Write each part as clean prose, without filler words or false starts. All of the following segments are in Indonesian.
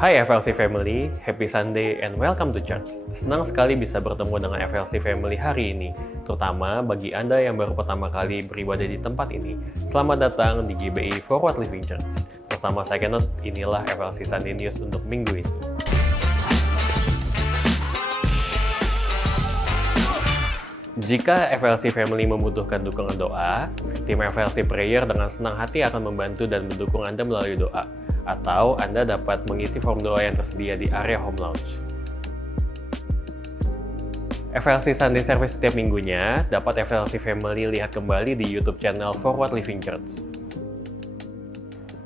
Hai FLC Family, happy Sunday and welcome to church. Senang sekali bisa bertemu dengan FLC Family hari ini, terutama bagi Anda yang baru pertama kali beribadah di tempat ini. Selamat datang di GBI Forward Living Church. Bersama saya Kenneth, inilah FLC Sunday News untuk minggu ini. Jika FLC Family membutuhkan dukungan doa, tim FLC Prayer dengan senang hati akan membantu dan mendukung Anda melalui doa. Atau Anda dapat mengisi form doa yang tersedia di area Home Lounge. FLC Sunday Service setiap minggunya dapat FLC Family lihat kembali di YouTube channel Forward Living Church.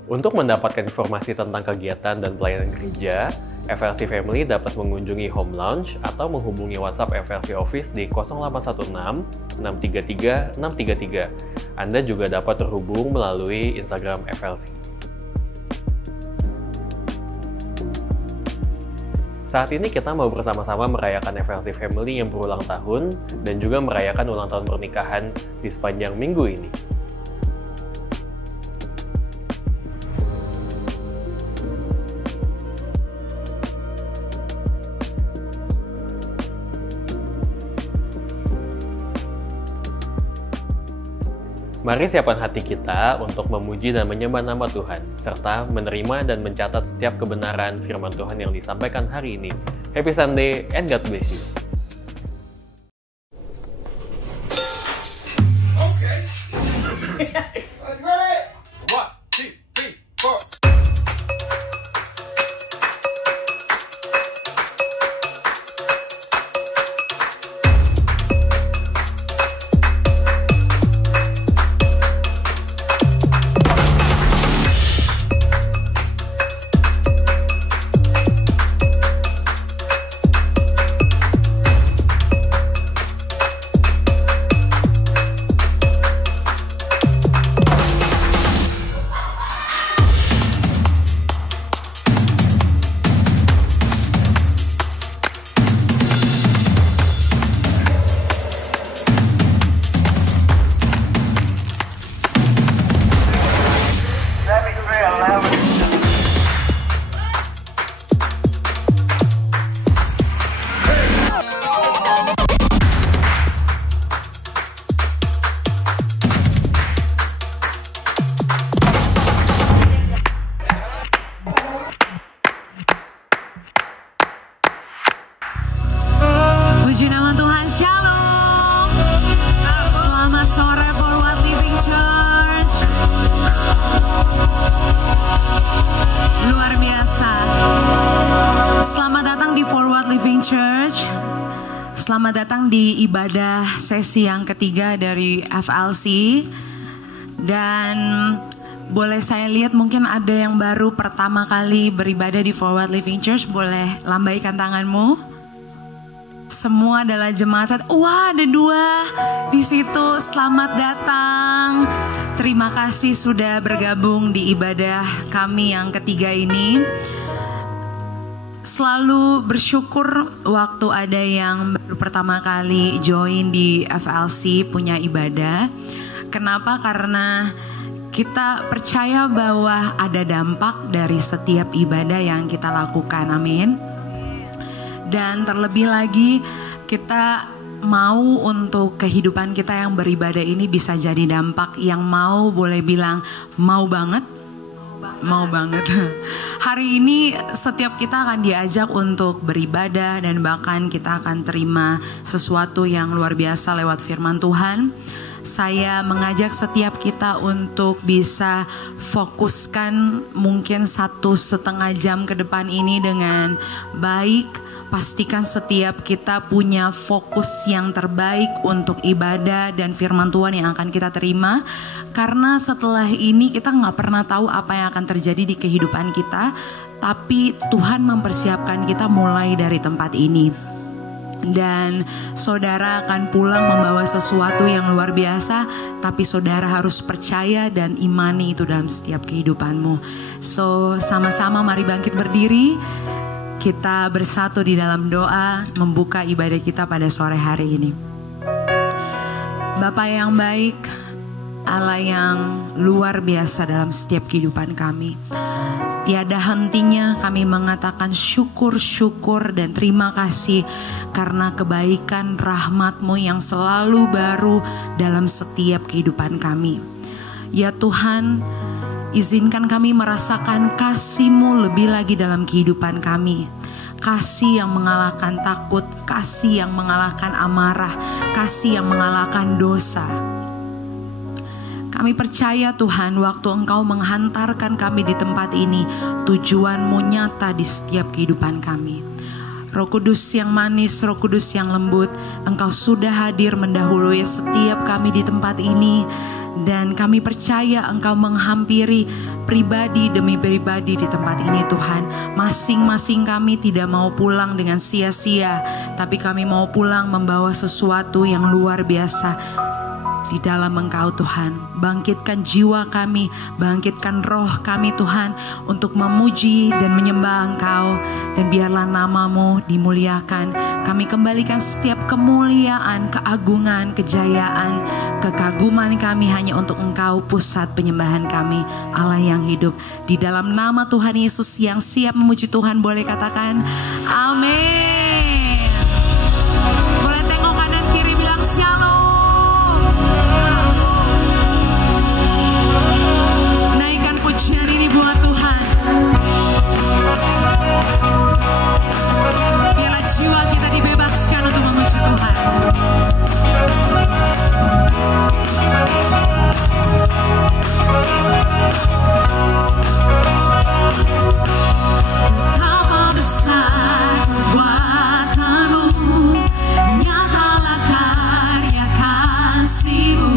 Untuk mendapatkan informasi tentang kegiatan dan pelayanan gereja, FLC Family dapat mengunjungi Home Lounge atau menghubungi WhatsApp FLC Office di 0816 633 633. Anda juga dapat terhubung melalui Instagram FLC. Saat ini kita mau bersama-sama merayakan FLC Family yang berulang tahun dan juga merayakan ulang tahun pernikahan di sepanjang minggu ini. Mari siapkan hati kita untuk memuji dan menyembah nama Tuhan, serta menerima dan mencatat setiap kebenaran firman Tuhan yang disampaikan hari ini. Happy Sunday and God bless you. Okay. Ready? 1, 2, 3, 4. Puji nama Tuhan, Shalom. Selamat sore Forward Living Church. Luar biasa. Selamat datang di Forward Living Church. Selamat datang di ibadah sesi yang ketiga dari FLC. Dan boleh saya lihat mungkin ada yang baru pertama kali beribadah di Forward Living Church. Boleh lambaikan tanganmu. Semua adalah jemaat. Wah, ada 2 di situ. Selamat datang. Terima kasih sudah bergabung di ibadah kami yang ketiga ini. Selalu bersyukur waktu ada yang baru pertama kali join di FLC punya ibadah. Kenapa? Karena kita percaya bahwa ada dampak dari setiap ibadah yang kita lakukan. Amin. Dan terlebih lagi kita mau untuk kehidupan kita yang beribadah ini bisa jadi dampak yang mau boleh bilang mau banget. Mau banget. Hari ini setiap kita akan diajak untuk beribadah dan bahkan kita akan terima sesuatu yang luar biasa lewat firman Tuhan. Saya mengajak setiap kita untuk bisa fokuskan mungkin 1,5 jam ke depan ini dengan baik. Pastikan setiap kita punya fokus yang terbaik untuk ibadah dan firman Tuhan yang akan kita terima. Karena setelah ini kita gak pernah tahu apa yang akan terjadi di kehidupan kita. Tapi Tuhan mempersiapkan kita mulai dari tempat ini. Dan saudara akan pulang membawa sesuatu yang luar biasa. Tapi saudara harus percaya dan imani itu dalam setiap kehidupanmu. So sama-sama mari bangkit berdiri. Kita bersatu di dalam doa membuka ibadah kita pada sore hari ini. Bapa yang baik, Allah yang luar biasa dalam setiap kehidupan kami. Tiada hentinya kami mengatakan syukur, syukur dan terima kasih karena kebaikan rahmat-Mu yang selalu baru dalam setiap kehidupan kami. Ya Tuhan, izinkan kami merasakan kasih-Mu lebih lagi dalam kehidupan kami. Kasih yang mengalahkan takut, kasih yang mengalahkan amarah, kasih yang mengalahkan dosa. Kami percaya Tuhan, waktu Engkau menghantarkan kami di tempat ini, tujuan-Mu nyata di setiap kehidupan kami. Roh Kudus yang manis, Roh Kudus yang lembut, Engkau sudah hadir mendahului setiap kami di tempat ini. Dan kami percaya Engkau menghampiri pribadi demi pribadi di tempat ini Tuhan. Masing-masing kami tidak mau pulang dengan sia-sia, tapi kami mau pulang membawa sesuatu yang luar biasa di dalam Engkau Tuhan. Bangkitkan jiwa kami, bangkitkan roh kami Tuhan untuk memuji dan menyembah Engkau. Dan biarlah nama-Mu dimuliakan. Kami kembalikan setiap kemuliaan, keagungan, kejayaan, kekaguman kami hanya untuk Engkau, pusat penyembahan kami, Allah yang hidup. Di dalam nama Tuhan Yesus yang siap memuji Tuhan, boleh katakan amin. Boleh tengok kanan kiri, bilang shalom. Pujian ini buat Tuhan. Biarlah jiwa kita dibebaskan untuk memuji Tuhan. Betapa besar kuasa-Mu, nyatalah karya kasih-Mu.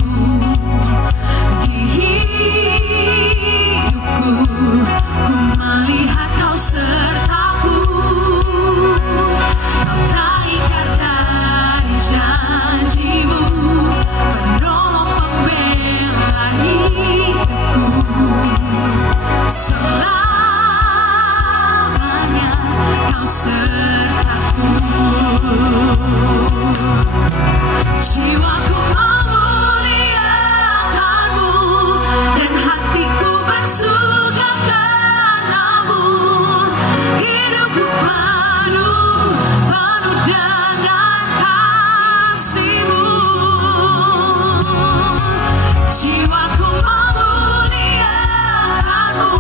Ku melihat Kau sertaku, Kau tak ikat dari janji-Mu, penolong pembela hidupku. Selamanya Kau sertaku. Jiwaku memuliakan-Mu dan hatiku bersuka karena-Mu. Hidupku penuh dengan kasih-Mu. Jiwaku memuliakan-Mu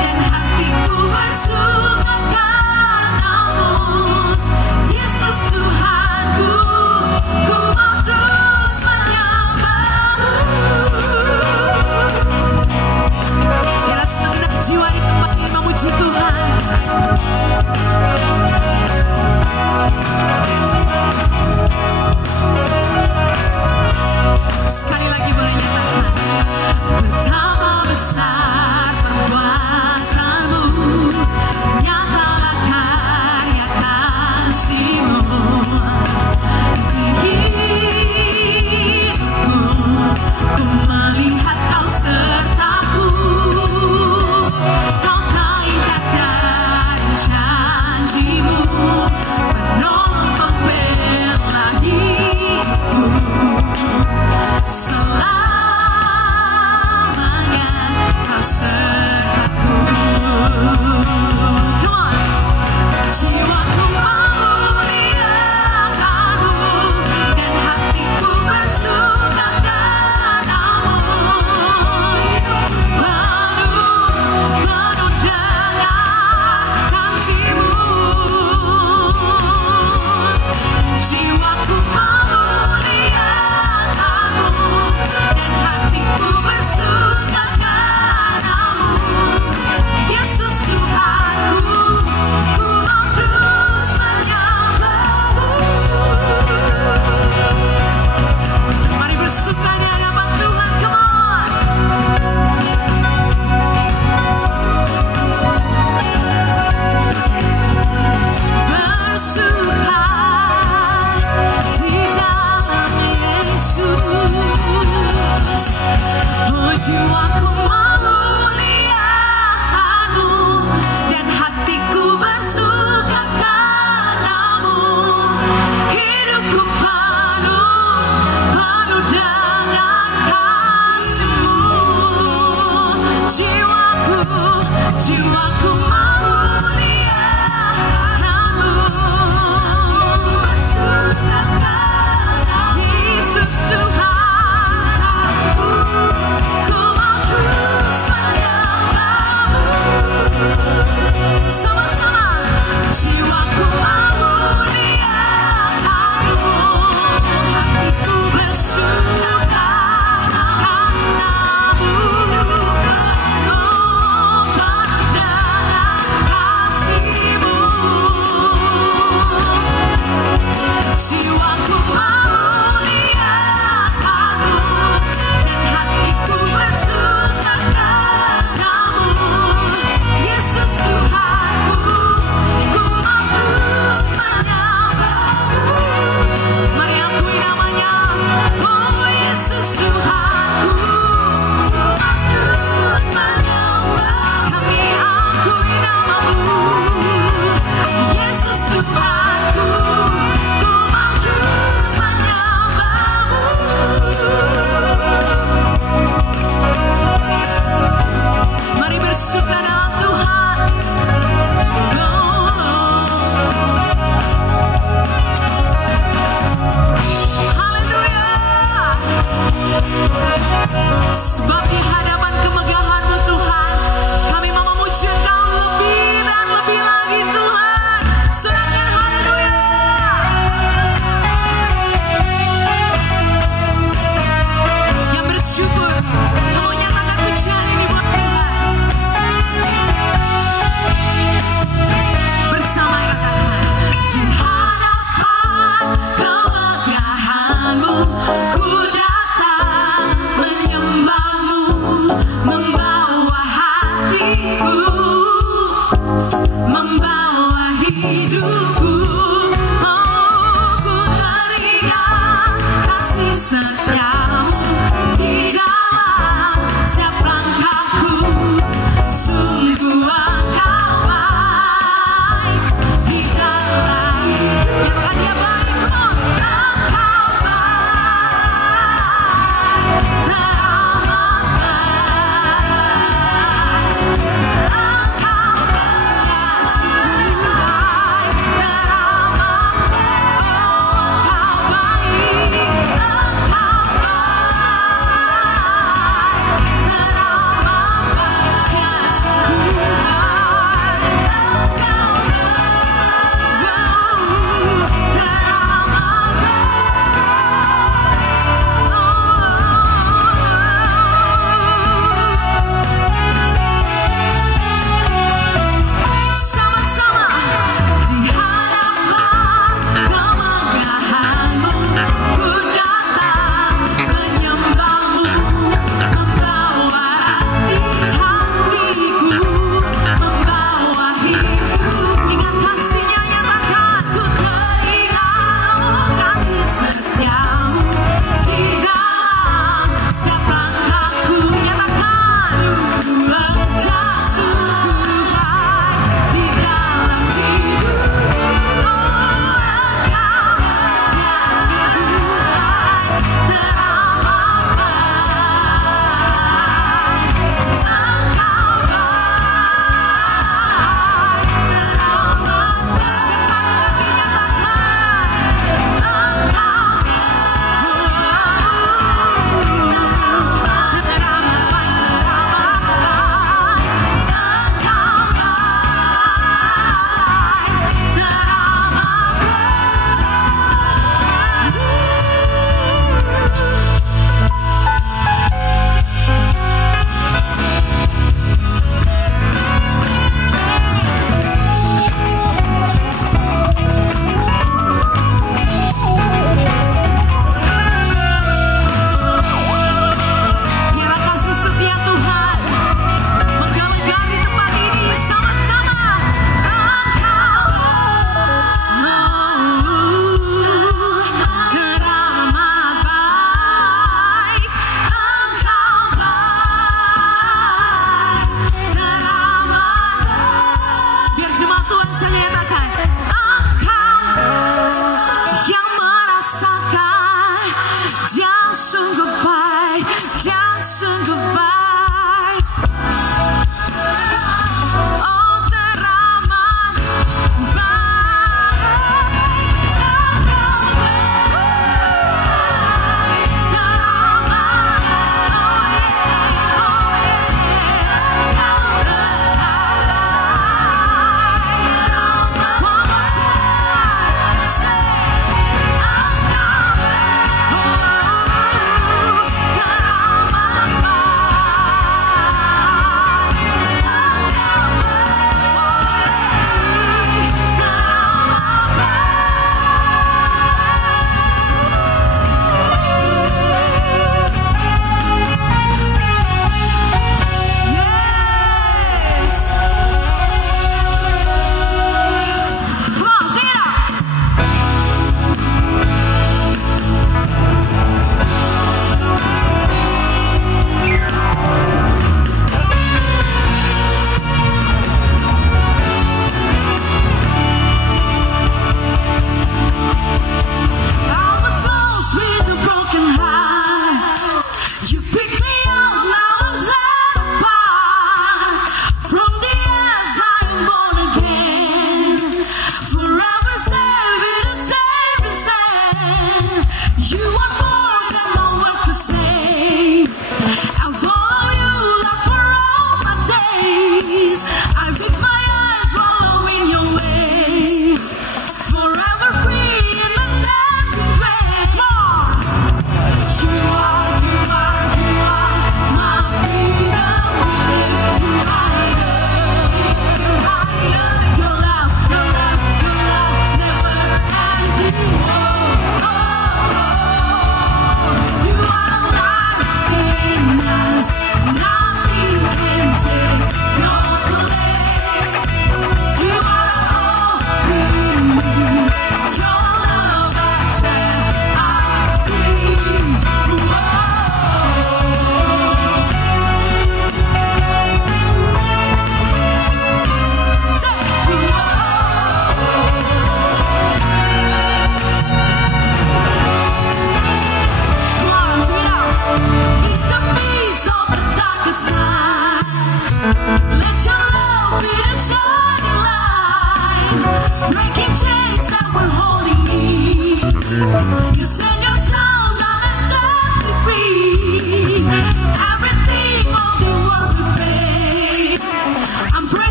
dan hatiku bersuka karena-Mu.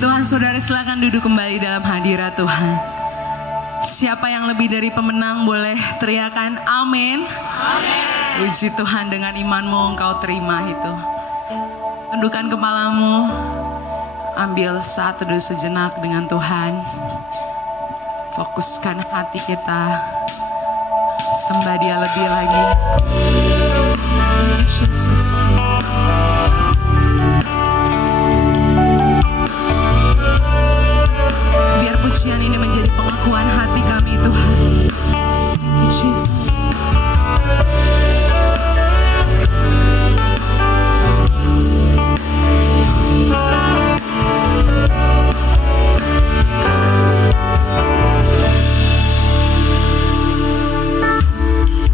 Tuhan, saudara silakan duduk kembali dalam hadirat Tuhan. Siapa yang lebih dari pemenang boleh teriakan amin. Amin. Puji Tuhan, dengan imanmu engkau terima itu. Tundukkan kepalamu, ambil saat teduh sejenak dengan Tuhan. Fokuskan hati kita, sembah Dia lebih lagi. Thank you, Jesus. Biar pujian ini menjadi pengakuan hati kami, Tuhan. Thank you, Jesus.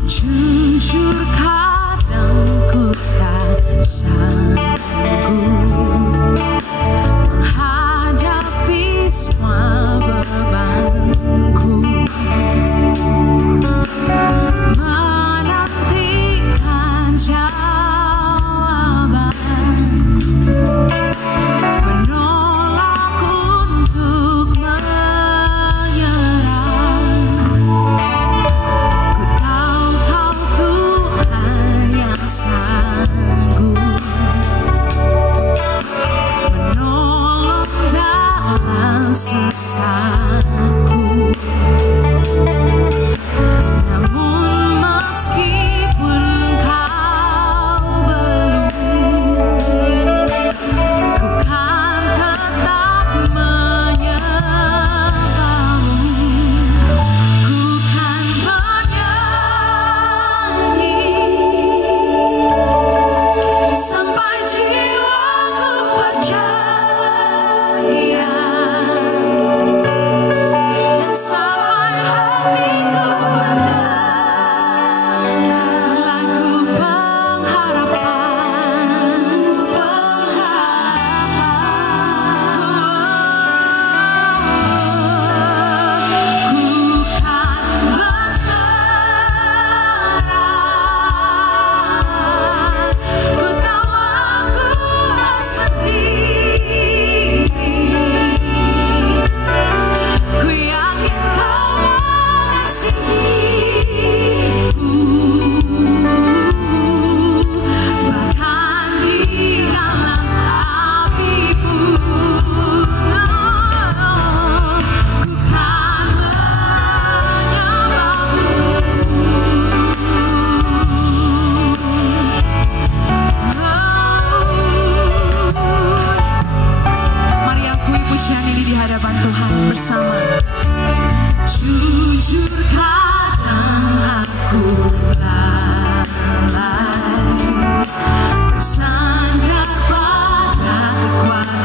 Jujur kadang ku tak sanggup menghadapi semua bebanku, menantikan jawaban, menolak untuk menyerah. Ku tahu Kau Tuhan yang sanggup menolong dalam sesaku. Namun meskipun Kau belum, ku kan tetap menyembahmu. Ku kan bernyanyi sampai jiwaku percaya, dan sampai hatiku mendengar lagu pengharapan. Ku kan berserah, ku tahu aku tak sendiri. Ku yakin Kau mengasihiku, bahkan di dalam apiku. Ku kan menyembahmu. Mari akui pujian ini di hadapan Tuhan bersama. Jujur kadang aku lalai, bersandar pada kekuatan-Mu.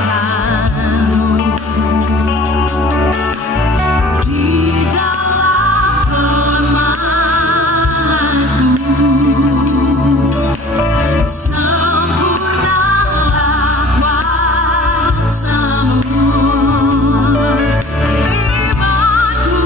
Di dalam kelemahanku, sempurnalah kuasa-Mu. Imanku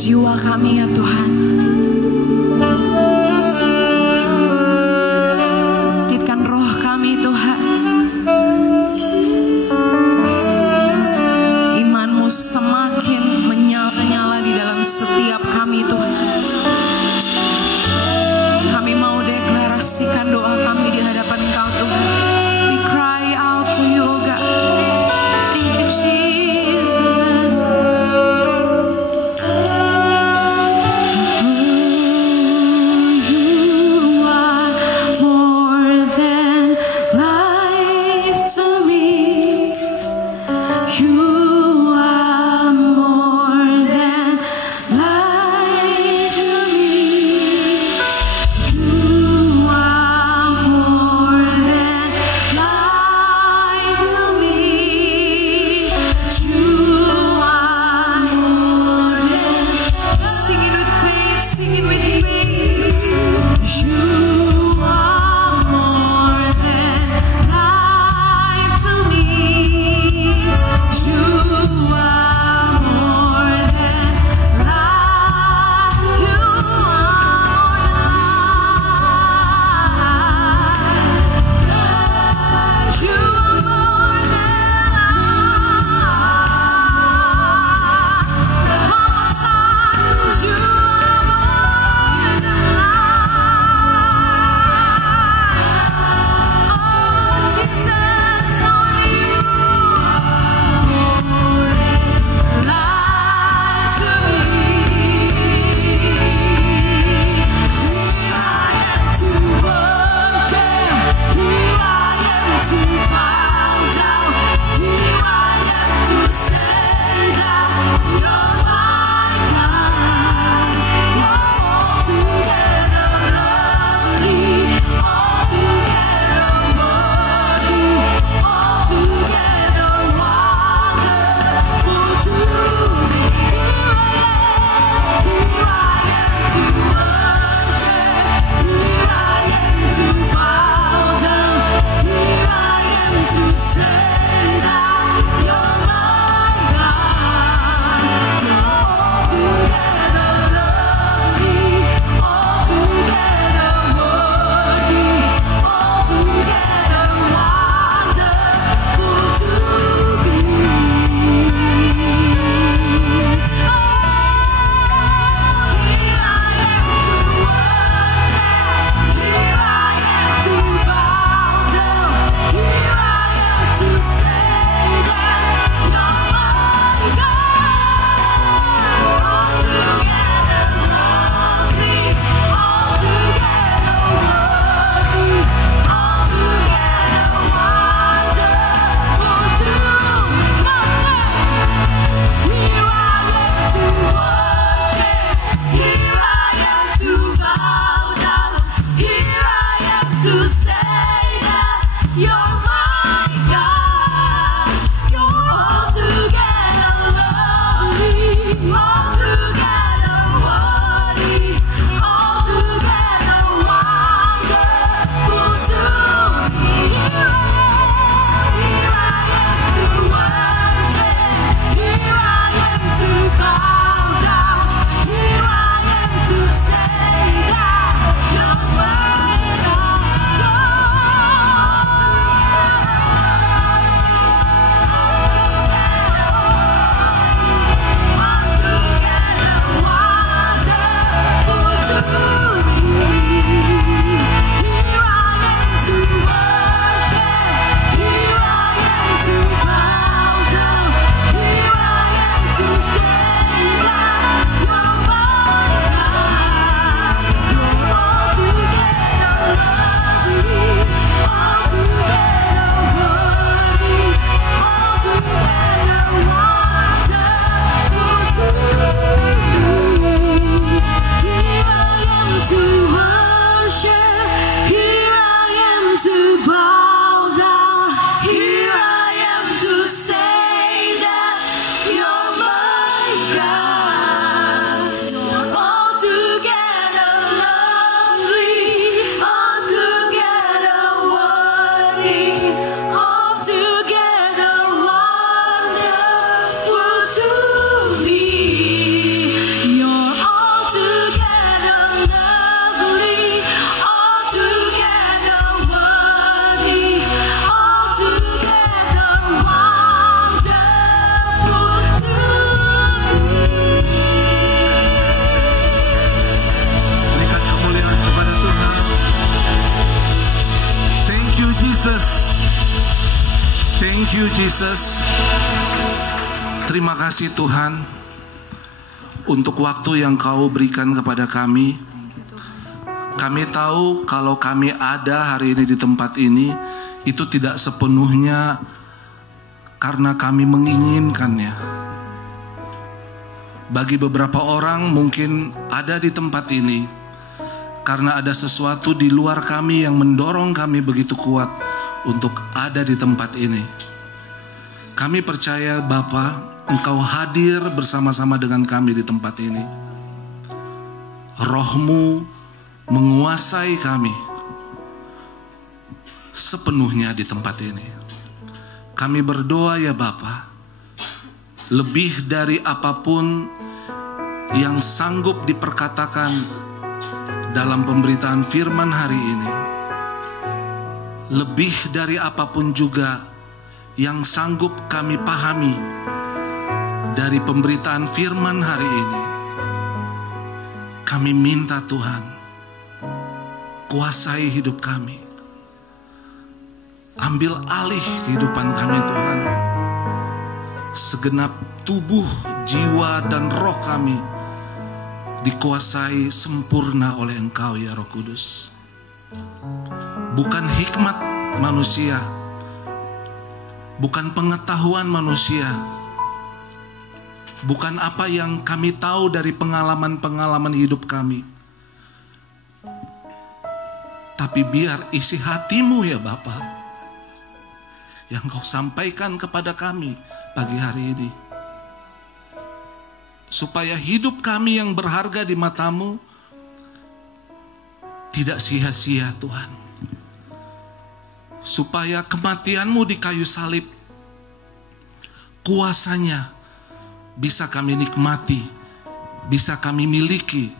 jiwa kami ya Tuhan. Bangkitkan roh kami Tuhan. Iman-Mu semakin menyala-nyala di dalam setiap kami Tuhan. Kami mau deklarasikan doa kami di hadapan Engkau Tuhan. We cry out to you, oh God. Thank you, Jesus. you Jesus. Terima kasih Tuhan untuk waktu yang Kau berikan kepada kami. Kami tahu kalau kami ada hari ini di tempat ini, itu tidak sepenuhnya karena kami menginginkannya. Bagi beberapa orang mungkin ada di tempat ini karena ada sesuatu di luar kami yang mendorong kami begitu kuat untuk ada di tempat ini. Kami percaya Bapa, Engkau hadir bersama-sama dengan kami di tempat ini. Roh-Mu menguasai kami sepenuhnya di tempat ini. Kami berdoa ya Bapa, lebih dari apapun yang sanggup diperkatakan dalam pemberitaan firman hari ini, lebih dari apapun juga yang sanggup kami pahami dari pemberitaan firman hari ini, kami minta Tuhan, kuasai hidup kami. Ambil alih kehidupan kami Tuhan. Segenap tubuh, jiwa, dan roh kami dikuasai sempurna oleh Engkau ya Roh Kudus. Bukan hikmat manusia, bukan pengetahuan manusia, bukan apa yang kami tahu dari pengalaman-pengalaman hidup kami, tapi biar isi hati-Mu ya Bapa yang Kau sampaikan kepada kami pagi hari ini, supaya hidup kami yang berharga di mata-Mu tidak sia-sia Tuhan, supaya kematian-Mu di kayu salib, kuasanya bisa kami nikmati, bisa kami miliki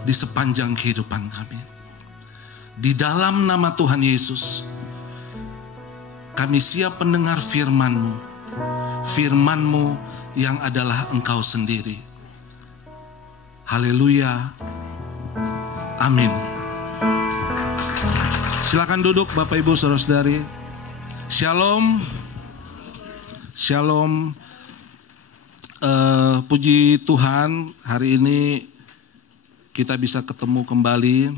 di sepanjang kehidupan kami. Di dalam nama Tuhan Yesus, kami siap mendengar firman-Mu, firman-Mu yang adalah Engkau sendiri. Haleluya. Amin. Silakan duduk Bapak Ibu Saudara-saudari. Shalom. Shalom. Puji Tuhan, hari ini kita bisa ketemu kembali.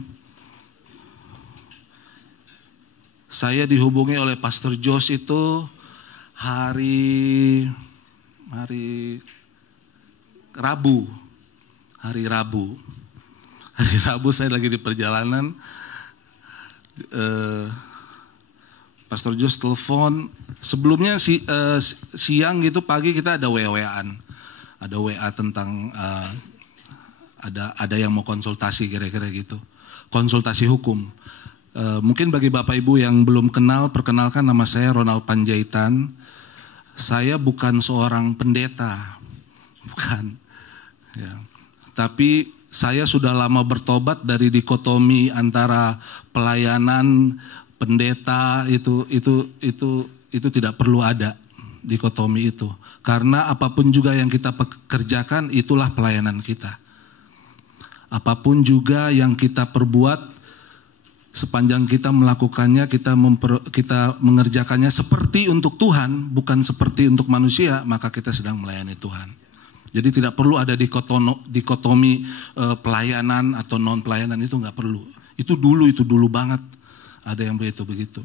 Saya dihubungi oleh Pastor Jos itu hari Rabu. Hari Rabu saya lagi di perjalanan. Pastor Jos telepon. Sebelumnya siang gitu, pagi kita ada WA-an. Ada WA tentang ada yang mau konsultasi kira-kira gitu. Konsultasi hukum. Mungkin bagi Bapak Ibu yang belum kenal, perkenalkan, nama saya Ronald Panjaitan. Saya bukan seorang pendeta, bukan. Ya. Tapi saya sudah lama bertobat dari dikotomi antara pelayanan, pendeta, itu tidak perlu ada dikotomi itu. Karena apapun juga yang kita kerjakan, itulah pelayanan kita. Apapun juga yang kita perbuat, sepanjang kita melakukannya, kita mengerjakannya seperti untuk Tuhan, bukan seperti untuk manusia, maka kita sedang melayani Tuhan. Jadi tidak perlu ada dikotomi pelayanan atau non pelayanan, itu nggak perlu. Itu dulu banget ada yang begitu.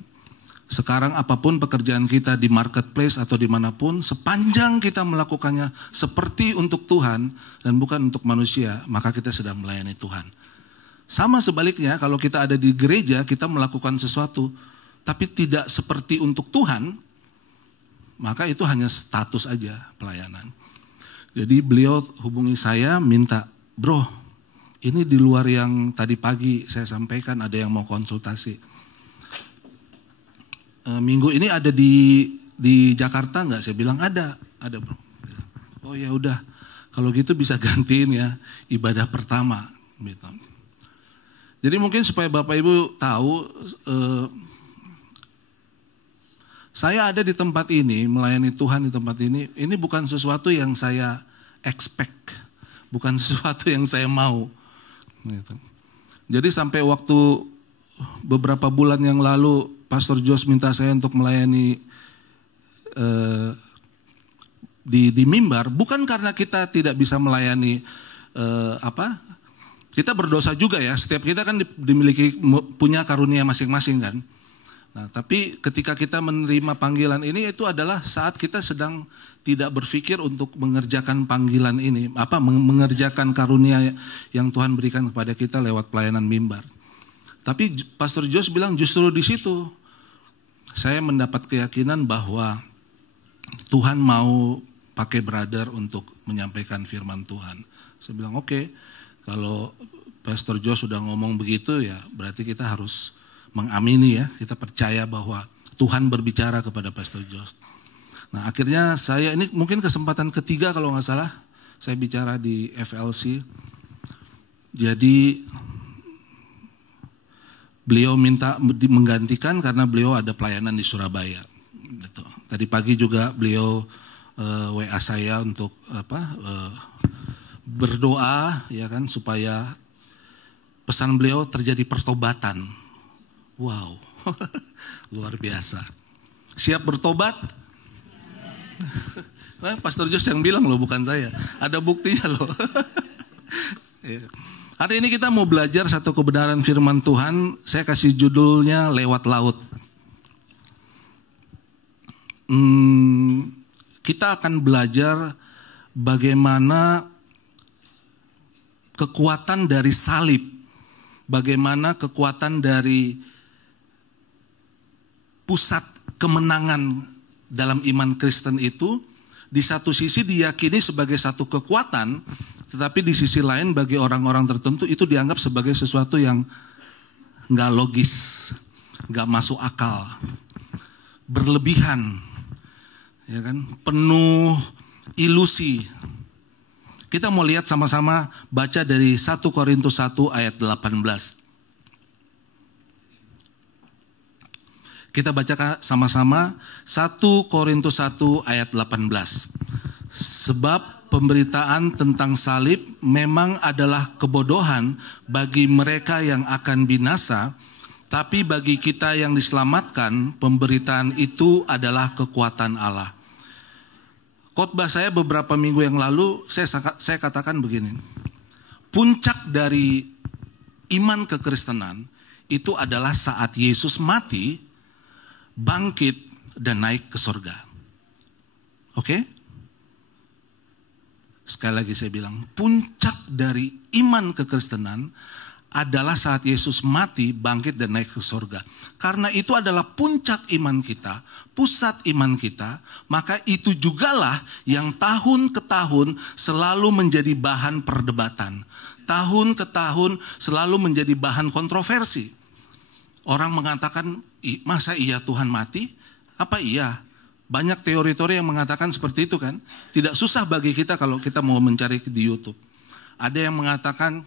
Sekarang apapun pekerjaan kita di marketplace atau dimanapun, sepanjang kita melakukannya seperti untuk Tuhan dan bukan untuk manusia, maka kita sedang melayani Tuhan. Sama sebaliknya, kalau kita ada di gereja, kita melakukan sesuatu, tapi tidak seperti untuk Tuhan, maka itu hanya status aja pelayanan. Jadi beliau hubungi saya, minta, bro, ini di luar yang tadi pagi saya sampaikan, ada yang mau konsultasi. Minggu ini ada di Jakarta nggak? Saya bilang ada bro. Oh ya udah, kalau gitu bisa gantiin ya ibadah pertama, gitu. Jadi mungkin supaya Bapak Ibu tahu, saya ada di tempat ini, melayani Tuhan di tempat ini bukan sesuatu yang saya expect, bukan sesuatu yang saya mau. Gitu. Jadi sampai waktu beberapa bulan yang lalu, Pastor Jos minta saya untuk melayani di mimbar bukan karena kita tidak bisa melayani kita berdosa juga ya. Setiap kita kan dimiliki punya karunia masing-masing kan. Nah, tapi ketika kita menerima panggilan ini itu adalah saat kita sedang tidak berpikir untuk mengerjakan panggilan ini, mengerjakan karunia yang Tuhan berikan kepada kita lewat pelayanan mimbar. Tapi Pastor Jos bilang justru di situ saya mendapat keyakinan bahwa Tuhan mau pakai brother untuk menyampaikan firman Tuhan. Saya bilang oke, kalau Pastor Jos sudah ngomong begitu ya berarti kita harus mengamini ya, kita percaya bahwa Tuhan berbicara kepada Pastor Jos. Nah akhirnya saya, ini mungkin kesempatan ketiga kalau nggak salah, saya bicara di FLC. Jadi beliau minta menggantikan karena beliau ada pelayanan di Surabaya. Gitu. Tadi pagi juga beliau WA saya untuk berdoa ya kan supaya pesan beliau terjadi pertobatan. Wow, luar biasa. Siap bertobat? Pastor Jos yang bilang loh, bukan saya. Ada buktinya loh. Hari ini kita mau belajar satu kebenaran firman Tuhan. Saya kasih judulnya lewat laut. Kita akan belajar bagaimana kekuatan dari salib. Bagaimana kekuatan dari pusat kemenangan dalam iman Kristen itu di satu sisi diyakini sebagai satu kekuatan, tetapi di sisi lain bagi orang-orang tertentu itu dianggap sebagai sesuatu yang nggak logis, nggak masuk akal, berlebihan, ya kan, penuh ilusi. Kita mau lihat sama-sama baca dari 1 Korintus 1 ayat 18. Kita baca sama-sama 1 Korintus 1 ayat 18. Sebab pemberitaan tentang salib memang adalah kebodohan bagi mereka yang akan binasa, tapi bagi kita yang diselamatkan, pemberitaan itu adalah kekuatan Allah. Khotbah saya beberapa minggu yang lalu, saya katakan begini. Puncak dari iman kekristenan itu adalah saat Yesus mati, bangkit dan naik ke surga. Oke? Sekali lagi saya bilang, puncak dari iman kekristenan adalah saat Yesus mati, bangkit dan naik ke surga. Karena itu adalah puncak iman kita, pusat iman kita, maka itu jugalah yang tahun ke tahun selalu menjadi bahan perdebatan. Tahun ke tahun selalu menjadi bahan kontroversi. Orang mengatakan, masa iya Tuhan mati? Apa iya? Banyak teori-teori yang mengatakan seperti itu kan. Tidak susah bagi kita kalau kita mau mencari di YouTube. Ada yang mengatakan,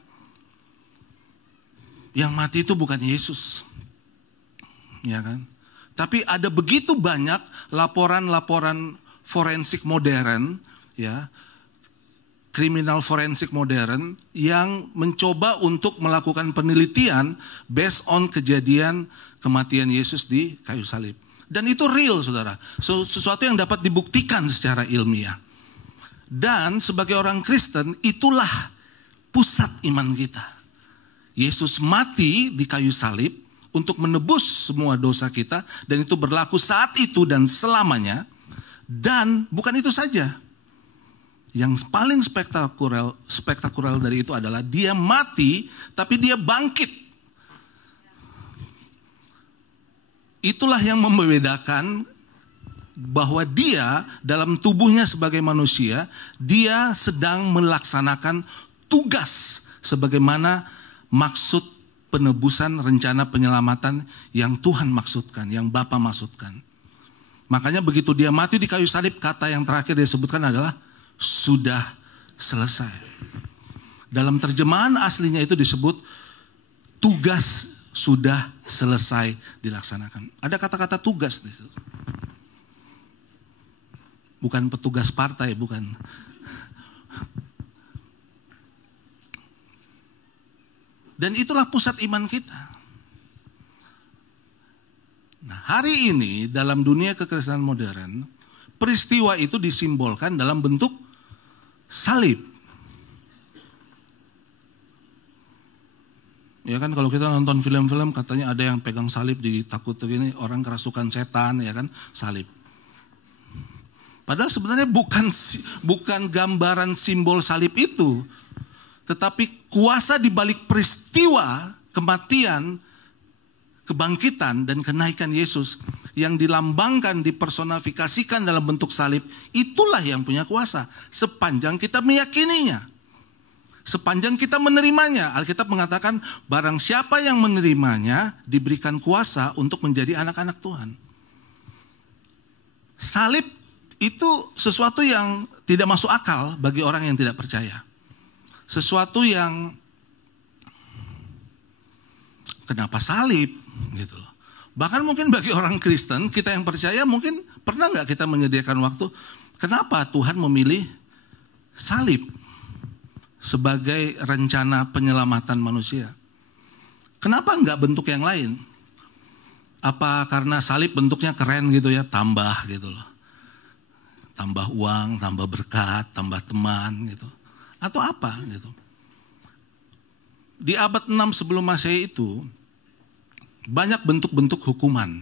yang mati itu bukan Yesus. Ya kan? Tapi ada begitu banyak laporan-laporan forensik modern, ya, kriminal forensik modern yang mencoba untuk melakukan penelitian based on kejadian kematian Yesus di kayu salib. Dan itu real, saudara. Sesuatu yang dapat dibuktikan secara ilmiah. Dan sebagai orang Kristen, itulah pusat iman kita. Yesus mati di kayu salib untuk menebus semua dosa kita. Dan itu berlaku saat itu dan selamanya. Dan bukan itu saja. Yang paling spektakuler dari itu adalah dia mati tapi dia bangkit. Itulah yang membedakan bahwa dia dalam tubuhnya sebagai manusia, dia sedang melaksanakan tugas sebagaimana maksud penebusan rencana penyelamatan yang Tuhan maksudkan, yang Bapa maksudkan. Makanya begitu dia mati di kayu salib, kata yang terakhir dia sebutkan adalah sudah selesai. Dalam terjemahan aslinya itu disebut tugas sudah selesai dilaksanakan. Ada kata-kata tugas di situ. Bukan petugas partai, bukan. Dan itulah pusat iman kita. Nah, hari ini dalam dunia kekristenan modern, peristiwa itu disimbolkan dalam bentuk salib. Ya kan, kalau kita nonton film-film katanya ada yang pegang salib ditakut begini, orang kerasukan setan, ya kan, salib. Padahal sebenarnya bukan gambaran simbol salib itu, tetapi kuasa di balik peristiwa kematian, kebangkitan dan kenaikan Yesus yang dilambangkan, dipersonifikasikan dalam bentuk salib, itulah yang punya kuasa sepanjang kita meyakininya. Sepanjang kita menerimanya. Alkitab mengatakan barang siapa yang menerimanya diberikan kuasa untuk menjadi anak-anak Tuhan. Salib itu sesuatu yang tidak masuk akal bagi orang yang tidak percaya. Sesuatu yang kenapa salib gitu loh. Bahkan mungkin bagi orang Kristen, kita yang percaya mungkin pernah nggak kita menyediakan waktu, kenapa Tuhan memilih salib sebagai rencana penyelamatan manusia? Kenapa enggak bentuk yang lain? Apa karena salib bentuknya keren gitu ya, tambah gitu loh. Tambah uang, tambah berkat, tambah teman gitu. Atau apa gitu. Di abad 6 sebelum Masehi itu banyak bentuk-bentuk hukuman.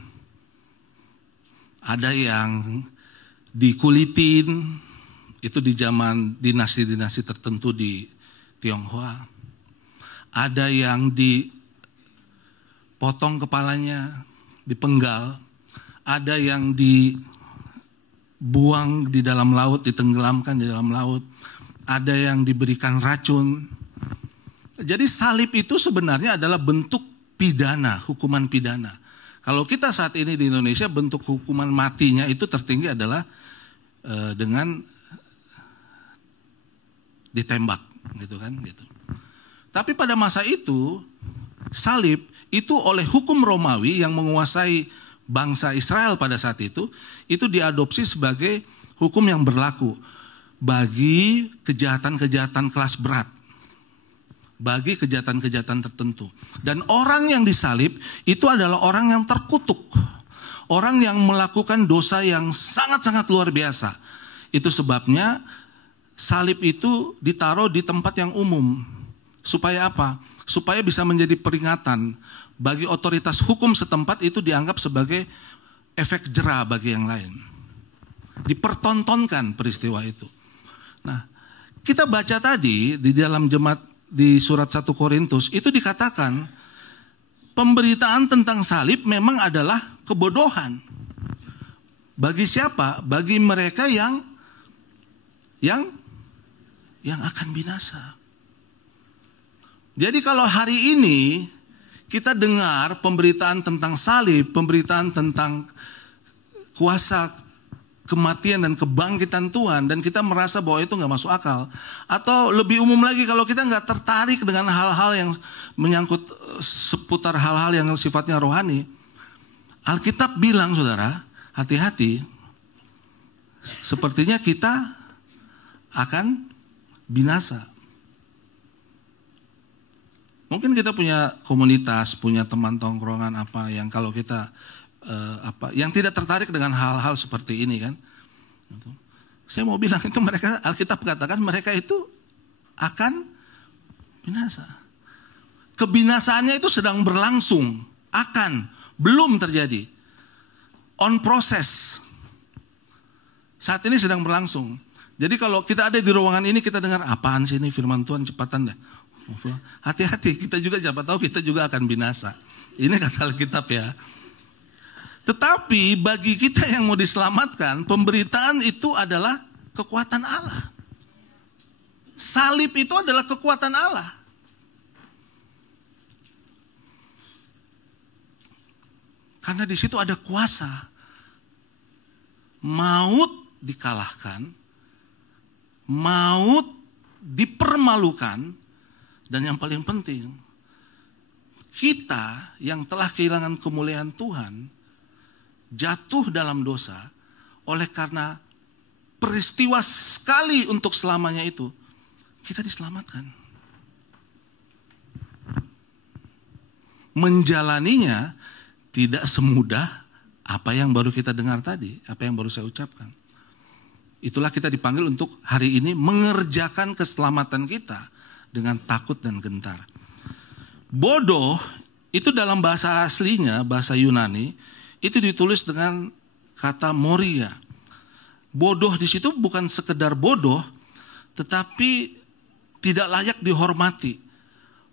Ada yang dikulitin, itu di zaman dinasti-dinasti tertentu di Tionghoa. Ada yang dipotong kepalanya, dipenggal. Ada yang dibuang di dalam laut, ditenggelamkan di dalam laut. Ada yang diberikan racun. Jadi salib itu sebenarnya adalah bentuk pidana, hukuman pidana. Kalau kita saat ini di Indonesia, bentuk hukuman matinya itu tertinggi adalah dengan ditembak gitu kan gitu. Tapi pada masa itu salib itu oleh hukum Romawi yang menguasai bangsa Israel pada saat itu diadopsi sebagai hukum yang berlaku bagi kejahatan-kejahatan kelas berat, bagi kejahatan-kejahatan tertentu. Dan orang yang disalib itu adalah orang yang terkutuk, orang yang melakukan dosa yang sangat-sangat luar biasa. Itu sebabnya salib itu ditaruh di tempat yang umum. Supaya apa? Supaya bisa menjadi peringatan bagi otoritas hukum setempat, itu dianggap sebagai efek jera bagi yang lain. Dipertontonkan peristiwa itu. Nah, kita baca tadi di dalam jemaat di surat 1 Korintus itu dikatakan pemberitaan tentang salib memang adalah kebodohan. Bagi siapa? Bagi mereka yang akan binasa. Jadi kalau hari ini kita dengar pemberitaan tentang salib, pemberitaan tentang kuasa kematian dan kebangkitan Tuhan, dan kita merasa bahwa itu nggak masuk akal, atau lebih umum lagi kalau kita nggak tertarik dengan hal-hal yang menyangkut seputar hal-hal yang sifatnya rohani, Alkitab bilang, saudara, hati-hati, sepertinya kita akan binasa. Mungkin kita punya komunitas, punya teman tongkrongan apa yang kalau kita yang tidak tertarik dengan hal-hal seperti ini kan. Saya mau bilang itu mereka, Alkitab katakan mereka itu akan binasa. Kebinasaannya itu sedang berlangsung, belum terjadi. On process. Saat ini sedang berlangsung. Jadi kalau kita ada di ruangan ini, kita dengar apaan sih ini firman Tuhan, cepatan dah. Hati-hati, kita juga siapa tahu kita juga akan binasa. Ini kata Alkitab ya. Tetapi bagi kita yang mau diselamatkan, pemberitaan itu adalah kekuatan Allah. Salib itu adalah kekuatan Allah. Karena di situ ada kuasa. Maut dikalahkan, maut dipermalukan, dan yang paling penting, kita yang telah kehilangan kemuliaan Tuhan, jatuh dalam dosa, oleh karena peristiwa sekali untuk selamanya itu, kita diselamatkan. Menjalaninya tidak semudah apa yang baru kita dengar tadi, apa yang baru saya ucapkan. Itulah kita dipanggil untuk hari ini mengerjakan keselamatan kita dengan takut dan gentar. Bodoh itu dalam bahasa aslinya, bahasa Yunani, itu ditulis dengan kata moria. Bodoh di situ bukan sekedar bodoh, tetapi tidak layak dihormati.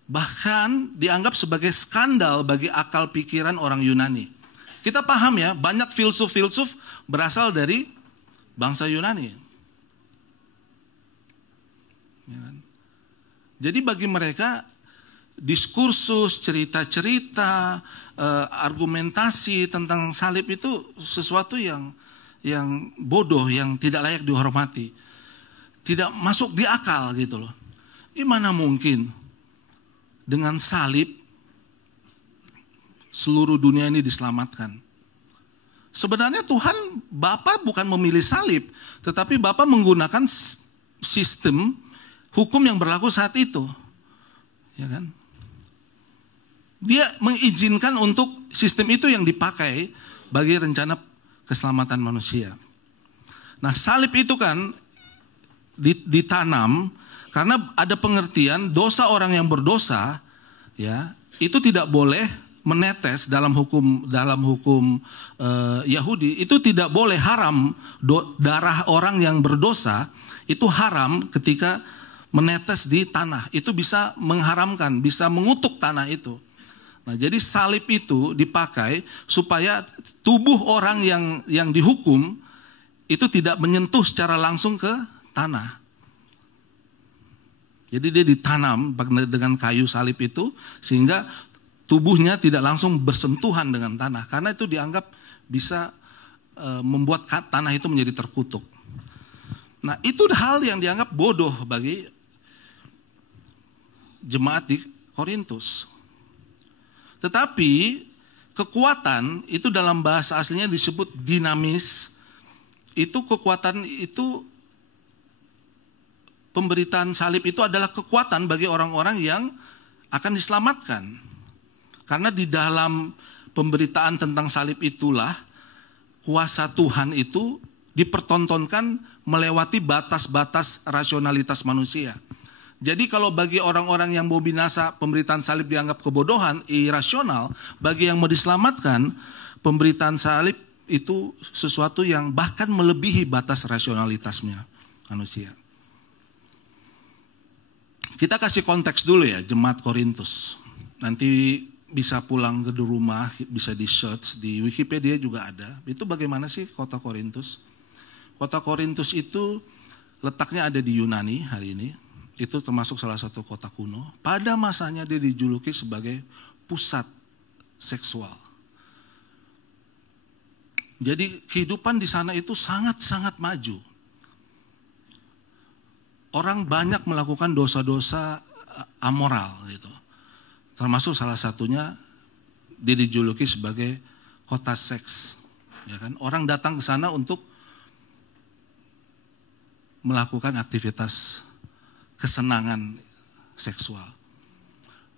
Bahkan dianggap sebagai skandal bagi akal pikiran orang Yunani. Kita paham ya, banyak filsuf-filsuf berasal dari bangsa Yunani. Ya kan? Jadi bagi mereka diskursus, cerita-cerita, argumentasi tentang salib itu sesuatu yang bodoh, yang tidak layak dihormati. Tidak masuk di akal gitu loh. Gimana mungkin dengan salib seluruh dunia ini diselamatkan? Sebenarnya Tuhan Bapa bukan memilih salib, tetapi Bapa menggunakan sistem hukum yang berlaku saat itu. Ya kan? Dia mengizinkan untuk sistem itu yang dipakai bagi rencana keselamatan manusia. Nah, salib itu kan ditanam karena ada pengertian dosa orang yang berdosa, ya, itu tidak boleh menetes dalam hukum Yahudi, itu tidak boleh, haram. Darah orang yang berdosa itu haram ketika menetes di tanah. Itu bisa mengharamkan, bisa mengutuk tanah itu. Nah, jadi salib itu dipakai supaya tubuh orang yang dihukum itu tidak menyentuh secara langsung ke tanah. Jadi dia ditanam dengan kayu salib itu sehingga tubuhnya tidak langsung bersentuhan dengan tanah, karena itu dianggap bisa membuat tanah itu menjadi terkutuk. Nah, itu hal yang dianggap bodoh bagi jemaat di Korintus. Tetapi kekuatan itu dalam bahasa aslinya disebut dinamis. Itu kekuatan itu, pemberitaan salib itu adalah kekuatan bagi orang-orang yang akan diselamatkan. Karena di dalam pemberitaan tentang salib itulah kuasa Tuhan itu dipertontonkan melewati batas-batas rasionalitas manusia. Jadi kalau bagi orang-orang yang mau binasa pemberitaan salib dianggap kebodohan, irasional, bagi yang mau diselamatkan pemberitaan salib itu sesuatu yang bahkan melebihi batas rasionalitasnya manusia. Kita kasih konteks dulu ya, jemaat Korintus. Nanti bisa pulang ke rumah, bisa di search di Wikipedia juga ada. Itu bagaimana sih kota Korintus? Kota Korintus itu letaknya ada di Yunani hari ini. Itu termasuk salah satu kota kuno. Pada masanya dia dijuluki sebagai pusat seksual. Jadi kehidupan di sana itu sangat-sangat maju. Orang banyak melakukan dosa-dosa amoral gitu. Termasuk salah satunya dia dijuluki sebagai kota seks, ya kan? Orang datang ke sana untuk melakukan aktivitas kesenangan seksual.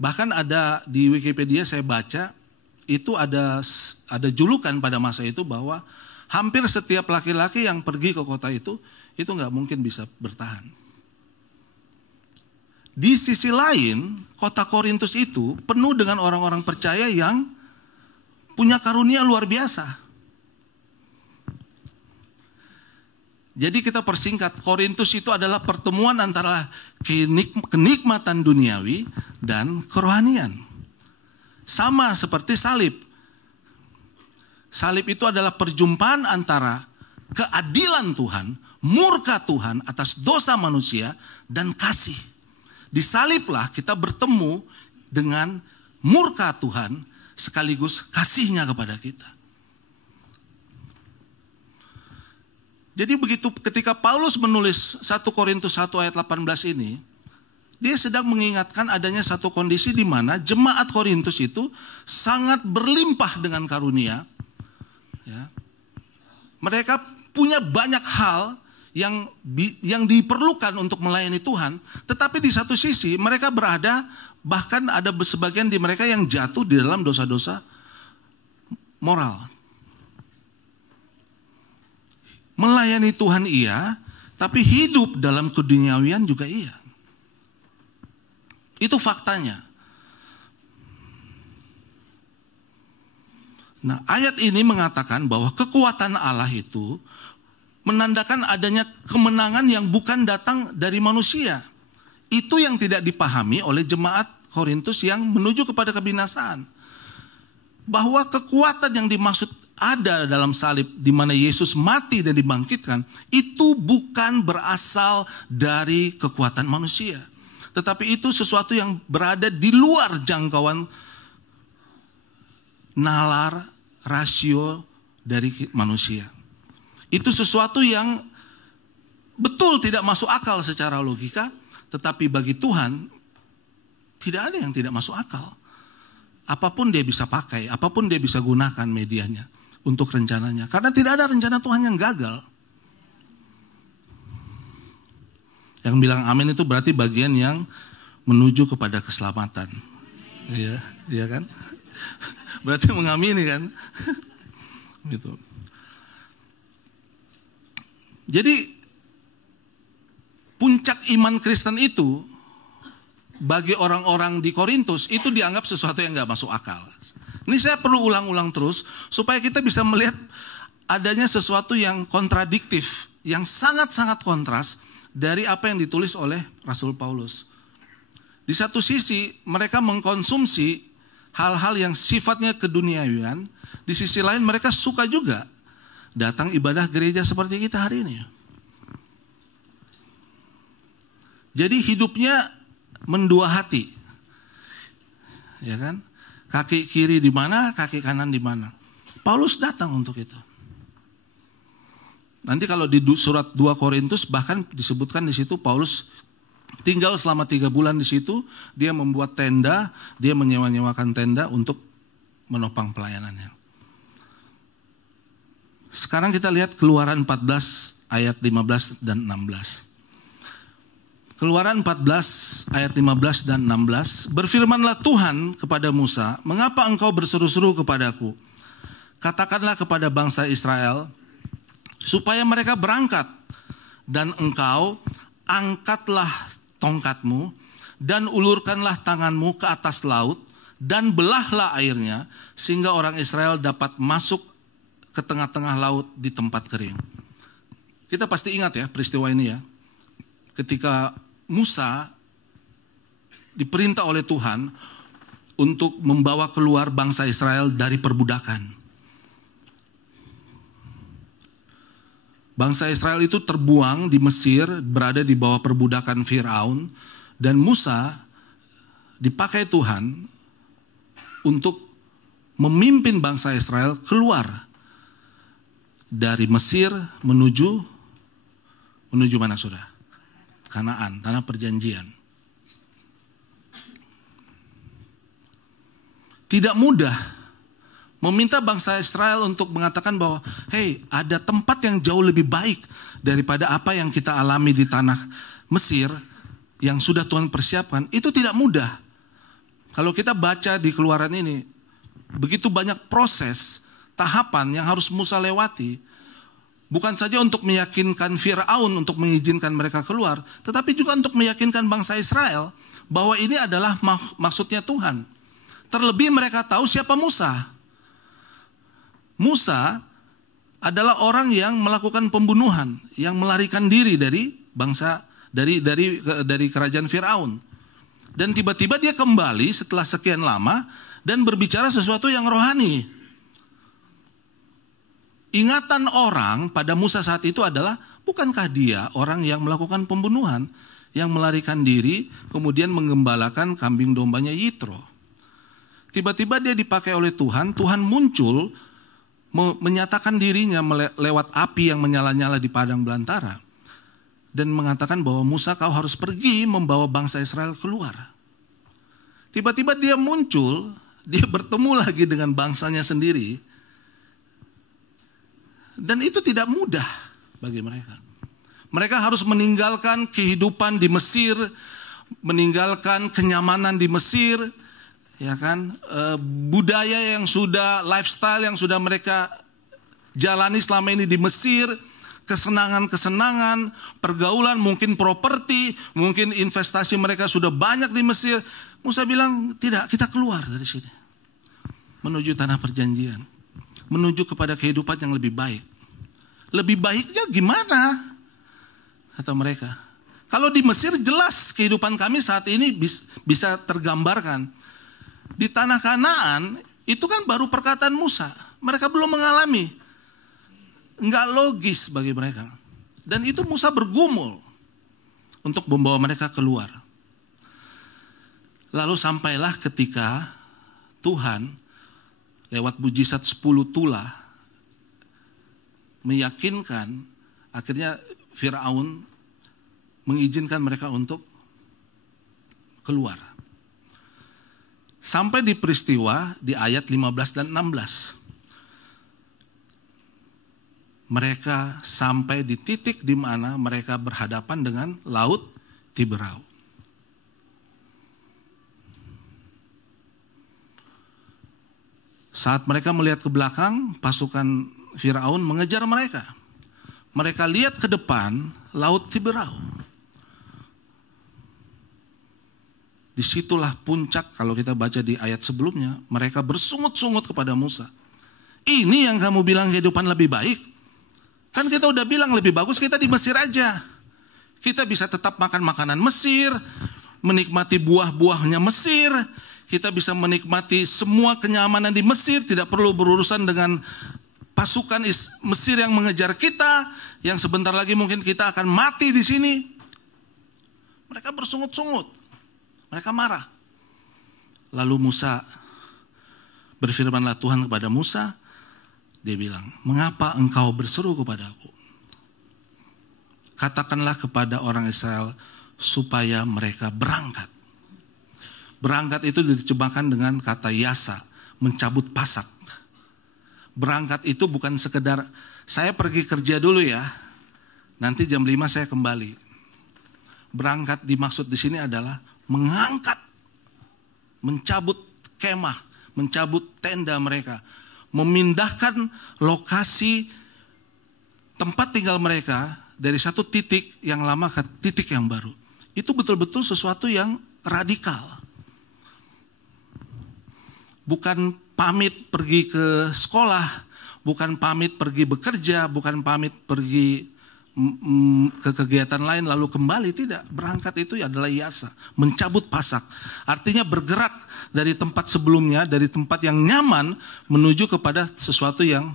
Bahkan ada di Wikipedia saya baca itu ada julukan pada masa itu bahwa hampir setiap laki-laki yang pergi ke kota itu nggak mungkin bisa bertahan. Di sisi lain, kota Korintus itu penuh dengan orang-orang percaya yang punya karunia luar biasa. Jadi kita persingkat, Korintus itu adalah pertemuan antara kenikmatan duniawi dan kerohanian. Sama seperti salib. Salib itu adalah perjumpaan antara keadilan Tuhan, murka Tuhan atas dosa manusia, dan kasih. Disaliblah kita bertemu dengan murka Tuhan sekaligus kasih-Nya kepada kita. Jadi begitu ketika Paulus menulis 1 Korintus 1 ayat 18 ini, dia sedang mengingatkan adanya satu kondisi di mana jemaat Korintus itu sangat berlimpah dengan karunia. Ya. Mereka punya banyak hal yang diperlukan untuk melayani Tuhan, tetapi di satu sisi mereka berada, bahkan ada sebagian di mereka yang jatuh di dalam dosa-dosa moral. Melayani Tuhan iya, tapi hidup dalam keduniawian juga iya. Itu faktanya. Nah, ayat ini mengatakan bahwa kekuatan Allah itu menandakan adanya kemenangan yang bukan datang dari manusia. Itu yang tidak dipahami oleh jemaat Korintus yang menuju kepada kebinasaan. Bahwa kekuatan yang dimaksud ada dalam salib di mana Yesus mati dan dibangkitkan, itu bukan berasal dari kekuatan manusia. Tetapi itu sesuatu yang berada di luar jangkauan nalar, rasio dari manusia. Itu sesuatu yang betul tidak masuk akal secara logika, tetapi bagi Tuhan tidak ada yang tidak masuk akal. Apapun dia bisa pakai, apapun dia bisa gunakan medianya untuk rencananya. Karena tidak ada rencana Tuhan yang gagal. Yang bilang amin itu berarti bagian yang menuju kepada keselamatan. Iya, iya kan? Berarti mengamini kan? Gitu. Jadi puncak iman Kristen itu bagi orang-orang di Korintus itu dianggap sesuatu yang gak masuk akal. Ini saya perlu ulang-ulang terus supaya kita bisa melihat adanya sesuatu yang kontradiktif, yang sangat-sangat kontras dari apa yang ditulis oleh Rasul Paulus. Di satu sisi mereka mengkonsumsi hal-hal yang sifatnya keduniawian, di sisi lain mereka suka juga datang ibadah gereja seperti kita hari ini. Jadi hidupnya mendua hati. Ya kan? Kaki kiri di mana, kaki kanan di mana. Paulus datang untuk itu. Nanti kalau di surat 2 Korintus bahkan disebutkan di situ Paulus tinggal selama 3 bulan di situ, dia membuat tenda, dia menyewa-nyewakan tenda untuk menopang pelayanannya. Sekarang kita lihat Keluaran 14 ayat 15 dan 16. Keluaran 14 ayat 15 dan 16. Berfirmanlah Tuhan kepada Musa, mengapa engkau berseru-seru kepadaku? Katakanlah kepada bangsa Israel, supaya mereka berangkat. Dan engkau angkatlah tongkatmu, dan ulurkanlah tanganmu ke atas laut, dan belahlah airnya, sehingga orang Israel dapat masuk ke tengah-tengah laut di tempat kering. Kita pasti ingat ya peristiwa ini ya. Ketika Musa diperintah oleh Tuhan untuk membawa keluar bangsa Israel dari perbudakan. Bangsa Israel itu terbuang di Mesir, berada di bawah perbudakan Firaun, dan Musa dipakai Tuhan untuk memimpin bangsa Israel keluar dari Mesir menuju mana saudara? Kanaan, tanah perjanjian. Tidak mudah meminta bangsa Israel untuk mengatakan bahwa, hey, ada tempat yang jauh lebih baik daripada apa yang kita alami di tanah Mesir yang sudah Tuhan persiapkan. Itu tidak mudah. Kalau kita baca di Keluaran ini, begitu banyak proses, tahapan yang harus Musa lewati. Bukan saja untuk meyakinkan Firaun untuk mengizinkan mereka keluar, tetapi juga untuk meyakinkan bangsa Israel bahwa ini adalah maksudnya Tuhan. Terlebih mereka tahu siapa Musa. Musa adalah orang yang melakukan pembunuhan, yang melarikan diri dari bangsa dari kerajaan Firaun. Dan tiba-tiba dia kembali setelah sekian lama dan berbicara sesuatu yang rohani. Ingatan orang pada Musa saat itu adalah, bukankah dia orang yang melakukan pembunuhan, yang melarikan diri, kemudian mengembalakan kambing dombanya Yitro. Tiba-tiba dia dipakai oleh Tuhan, Tuhan muncul, menyatakan dirinya lewat api yang menyala-nyala di padang belantara. Dan mengatakan bahwa Musa, kau harus pergi membawa bangsa Israel keluar. Tiba-tiba dia muncul, dia bertemu lagi dengan bangsanya sendiri. Dan itu tidak mudah bagi mereka. Mereka harus meninggalkan kehidupan di Mesir, meninggalkan kenyamanan di Mesir, ya kan, budaya yang sudah, lifestyle yang sudah mereka jalani selama ini di Mesir, kesenangan-kesenangan, pergaulan, mungkin properti, mungkin investasi mereka sudah banyak di Mesir. Musa bilang, tidak, kita keluar dari sini. Menuju tanah perjanjian. Menuju kepada kehidupan yang lebih baik. Lebih baiknya gimana? Kata mereka. Kalau di Mesir jelas kehidupan kami saat ini bisa tergambarkan. Di tanah Kanaan itu kan baru perkataan Musa. Mereka belum mengalami. Enggak logis bagi mereka. Dan itu Musa bergumul untuk membawa mereka keluar. Lalu sampailah ketika Tuhan lewat mujizat 10 tulah meyakinkan, akhirnya Firaun mengizinkan mereka untuk keluar. Sampai di peristiwa di ayat 15 dan 16. Mereka sampai di titik di mana mereka berhadapan dengan Laut Tiberau. Saat mereka melihat ke belakang, pasukan Firaun mengejar mereka. Mereka lihat ke depan, Laut Tiberau. Disitulah puncak, kalau kita baca di ayat sebelumnya, mereka bersungut-sungut kepada Musa. Ini yang kamu bilang kehidupan lebih baik? Kan kita udah bilang lebih bagus kita di Mesir aja. Kita bisa tetap makan makanan Mesir, menikmati buah-buahnya Mesir, kita bisa menikmati semua kenyamanan di Mesir, tidak perlu berurusan dengan pasukan Mesir yang mengejar kita, yang sebentar lagi mungkin kita akan mati di sini. Mereka bersungut-sungut, mereka marah. Lalu Musa, berfirmanlah Tuhan kepada Musa, dia bilang, mengapa engkau berseru kepadaku? Katakanlah kepada orang Israel supaya mereka berangkat. Berangkat itu diterjemahkan dengan kata yasa, mencabut pasak. Berangkat itu bukan sekedar, saya pergi kerja dulu ya, nanti jam 5 saya kembali. Berangkat dimaksud di sini adalah mengangkat, mencabut kemah, mencabut tenda mereka, memindahkan lokasi tempat tinggal mereka dari satu titik yang lama ke titik yang baru. Itu betul-betul sesuatu yang radikal. Bukan pamit pergi ke sekolah, bukan pamit pergi bekerja, bukan pamit pergi ke kegiatan lain lalu kembali, tidak. Berangkat itu adalah yasa, mencabut pasak. Artinya bergerak dari tempat sebelumnya, dari tempat yang nyaman menuju kepada sesuatu yang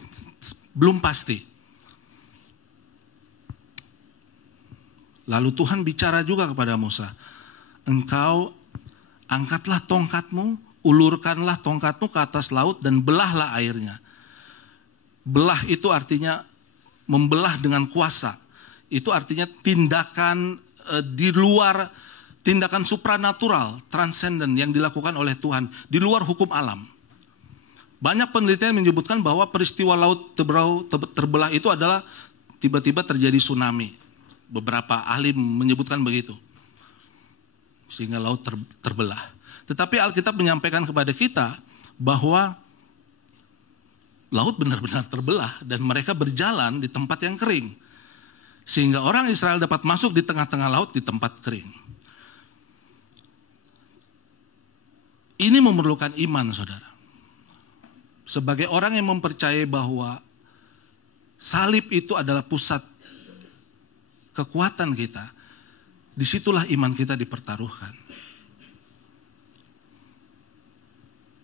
belum pasti. Lalu Tuhan bicara juga kepada Musa, engkau angkatlah tongkatmu, ulurkanlah tongkatmu ke atas laut dan belahlah airnya. Belah itu artinya membelah dengan kuasa. Itu artinya tindakan di luar, tindakan supranatural, transenden yang dilakukan oleh Tuhan, di luar hukum alam. Banyak penelitian menyebutkan bahwa peristiwa Laut Tiberau terbelah itu adalah tiba-tiba terjadi tsunami. Beberapa ahli menyebutkan begitu. Sehingga laut terbelah. Tetapi Alkitab menyampaikan kepada kita bahwa laut benar-benar terbelah dan mereka berjalan di tempat yang kering. Sehingga orang Israel dapat masuk di tengah-tengah laut di tempat kering. Ini memerlukan iman, saudara. Sebagai orang yang mempercayai bahwa salib itu adalah pusat kekuatan kita, disitulah iman kita dipertaruhkan.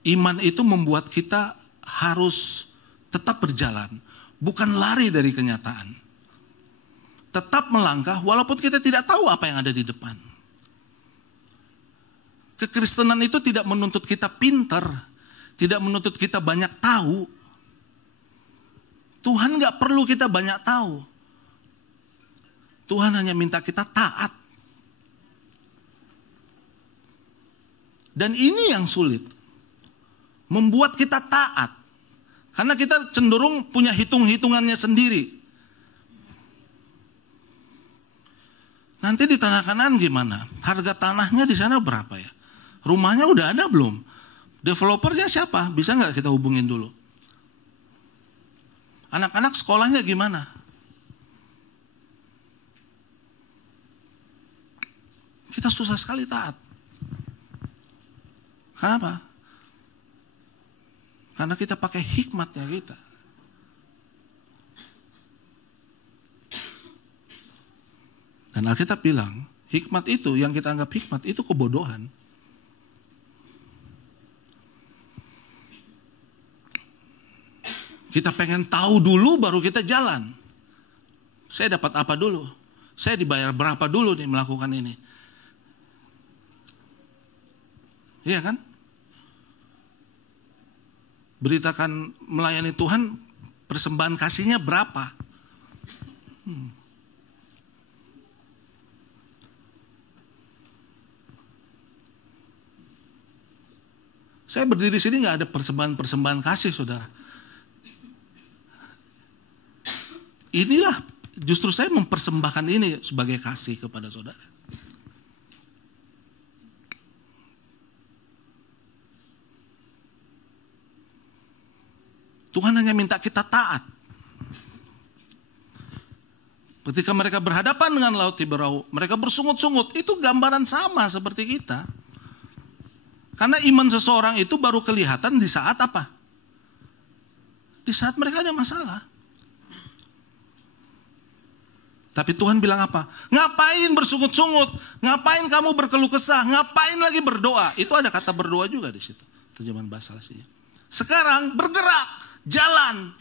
Iman itu membuat kita harus tetap berjalan, bukan lari dari kenyataan. Tetap melangkah walaupun kita tidak tahu apa yang ada di depan. Kekristenan itu tidak menuntut kita pintar, tidak menuntut kita banyak tahu. Tuhan gak perlu kita banyak tahu. Tuhan hanya minta kita taat. Dan ini yang sulit. Membuat kita taat. Karena kita cenderung punya hitung-hitungannya sendiri. Nanti di tanah Kanaan gimana? Harga tanahnya di sana berapa ya? Rumahnya udah ada belum? Developernya siapa? Bisa nggak kita hubungin dulu? Anak-anak sekolahnya gimana? Kita susah sekali taat. Kenapa? Karena kita pakai hikmatnya kita. Dan Alkitab bilang, hikmat itu yang kita anggap hikmat itu kebodohan. Kita pengen tahu dulu baru kita jalan. Saya dapat apa dulu? Saya dibayar berapa dulu nih melakukan ini? Iya kan? Beritakan melayani Tuhan, persembahan kasihnya berapa? Saya berdiri di sini nggak ada persembahan kasih, saudara. Inilah justru saya mempersembahkan ini sebagai kasih kepada saudara. Tuhan hanya minta kita taat. Ketika mereka berhadapan dengan Laut Tiberau, mereka bersungut-sungut. Itu gambaran sama seperti kita. Karena iman seseorang itu baru kelihatan di saat apa? Di saat mereka ada masalah. Tapi Tuhan bilang apa? Ngapain bersungut-sungut? Ngapain kamu berkeluh kesah? Ngapain lagi berdoa? Itu ada kata berdoa juga di situ. Terjemahan bahasa aslinya. Sekarang bergerak, jalan.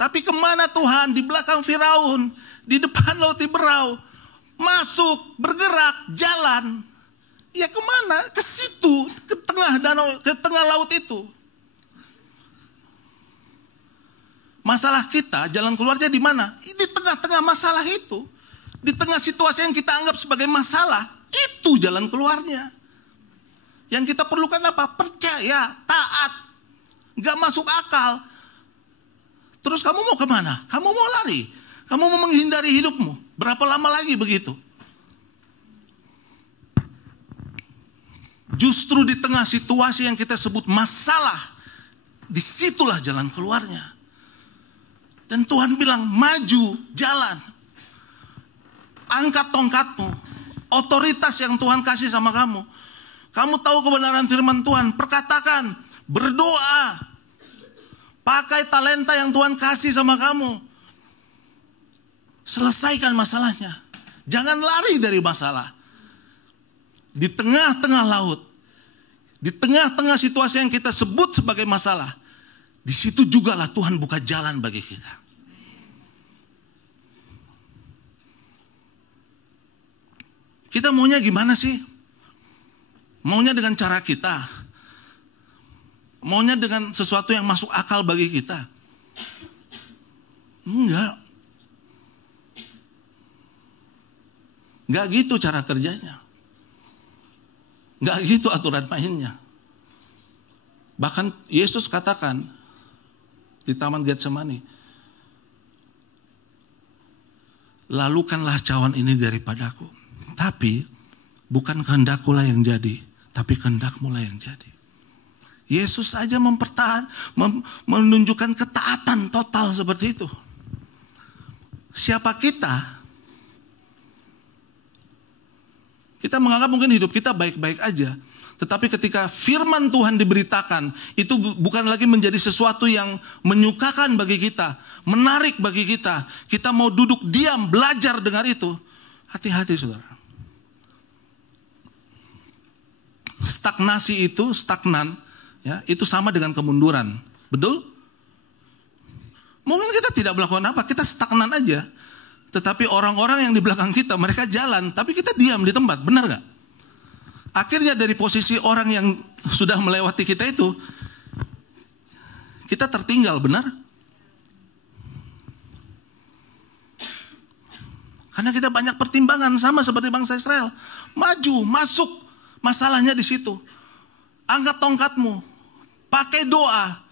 Tapi kemana Tuhan? Di belakang Firaun, di depan Laut Tiberau. Masuk, bergerak, jalan. Ya kemana? Ke situ, ke tengah danau, ke tengah laut itu. Masalah kita, jalan keluarnya di mana? Di tengah-tengah masalah itu. Di tengah situasi yang kita anggap sebagai masalah, itu jalan keluarnya. Yang kita perlukan apa? Percaya, taat. Gak masuk akal. Terus kamu mau kemana? Kamu mau lari? Kamu mau menghindari hidupmu? Berapa lama lagi begitu? Justru di tengah situasi yang kita sebut masalah, disitulah jalan keluarnya. Dan Tuhan bilang, maju, jalan. Angkat tongkatmu. Otoritas yang Tuhan kasih sama kamu. Kamu tahu kebenaran firman Tuhan, perkatakan, berdoa. Pakai talenta yang Tuhan kasih sama kamu. Selesaikan masalahnya. Jangan lari dari masalah. Di tengah-tengah laut, di tengah-tengah situasi yang kita sebut sebagai masalah, di situ jugalah Tuhan buka jalan bagi kita. Kita maunya gimana sih? Maunya dengan cara kita? Maunya dengan sesuatu yang masuk akal bagi kita? Enggak. Enggak gitu cara kerjanya. Enggak gitu aturan mainnya. Bahkan Yesus katakan di Taman Getsemani, lalukanlah cawan ini daripadaku. Tapi bukan kehendakku lah yang jadi, tapi kehendakmu lah yang jadi. Yesus saja menunjukkan ketaatan total seperti itu. Siapa kita? Kita menganggap mungkin hidup kita baik-baik aja. Tetapi ketika firman Tuhan diberitakan, itu bukan lagi menjadi sesuatu yang menyukakan bagi kita, menarik bagi kita. Kita mau duduk diam, belajar dengar itu. Hati-hati saudara. Stagnasi itu, stagnan, ya, itu sama dengan kemunduran. Betul? Mungkin kita tidak melakukan apa, kita stagnan aja. Tetapi orang-orang yang di belakang kita, mereka jalan, tapi kita diam di tempat, benar gak? Akhirnya dari posisi orang yang sudah melewati kita itu, kita tertinggal, benar? Karena kita banyak pertimbangan, sama seperti bangsa Israel. Maju, masuk, masalahnya di situ. Angkat tongkatmu, pakai doa,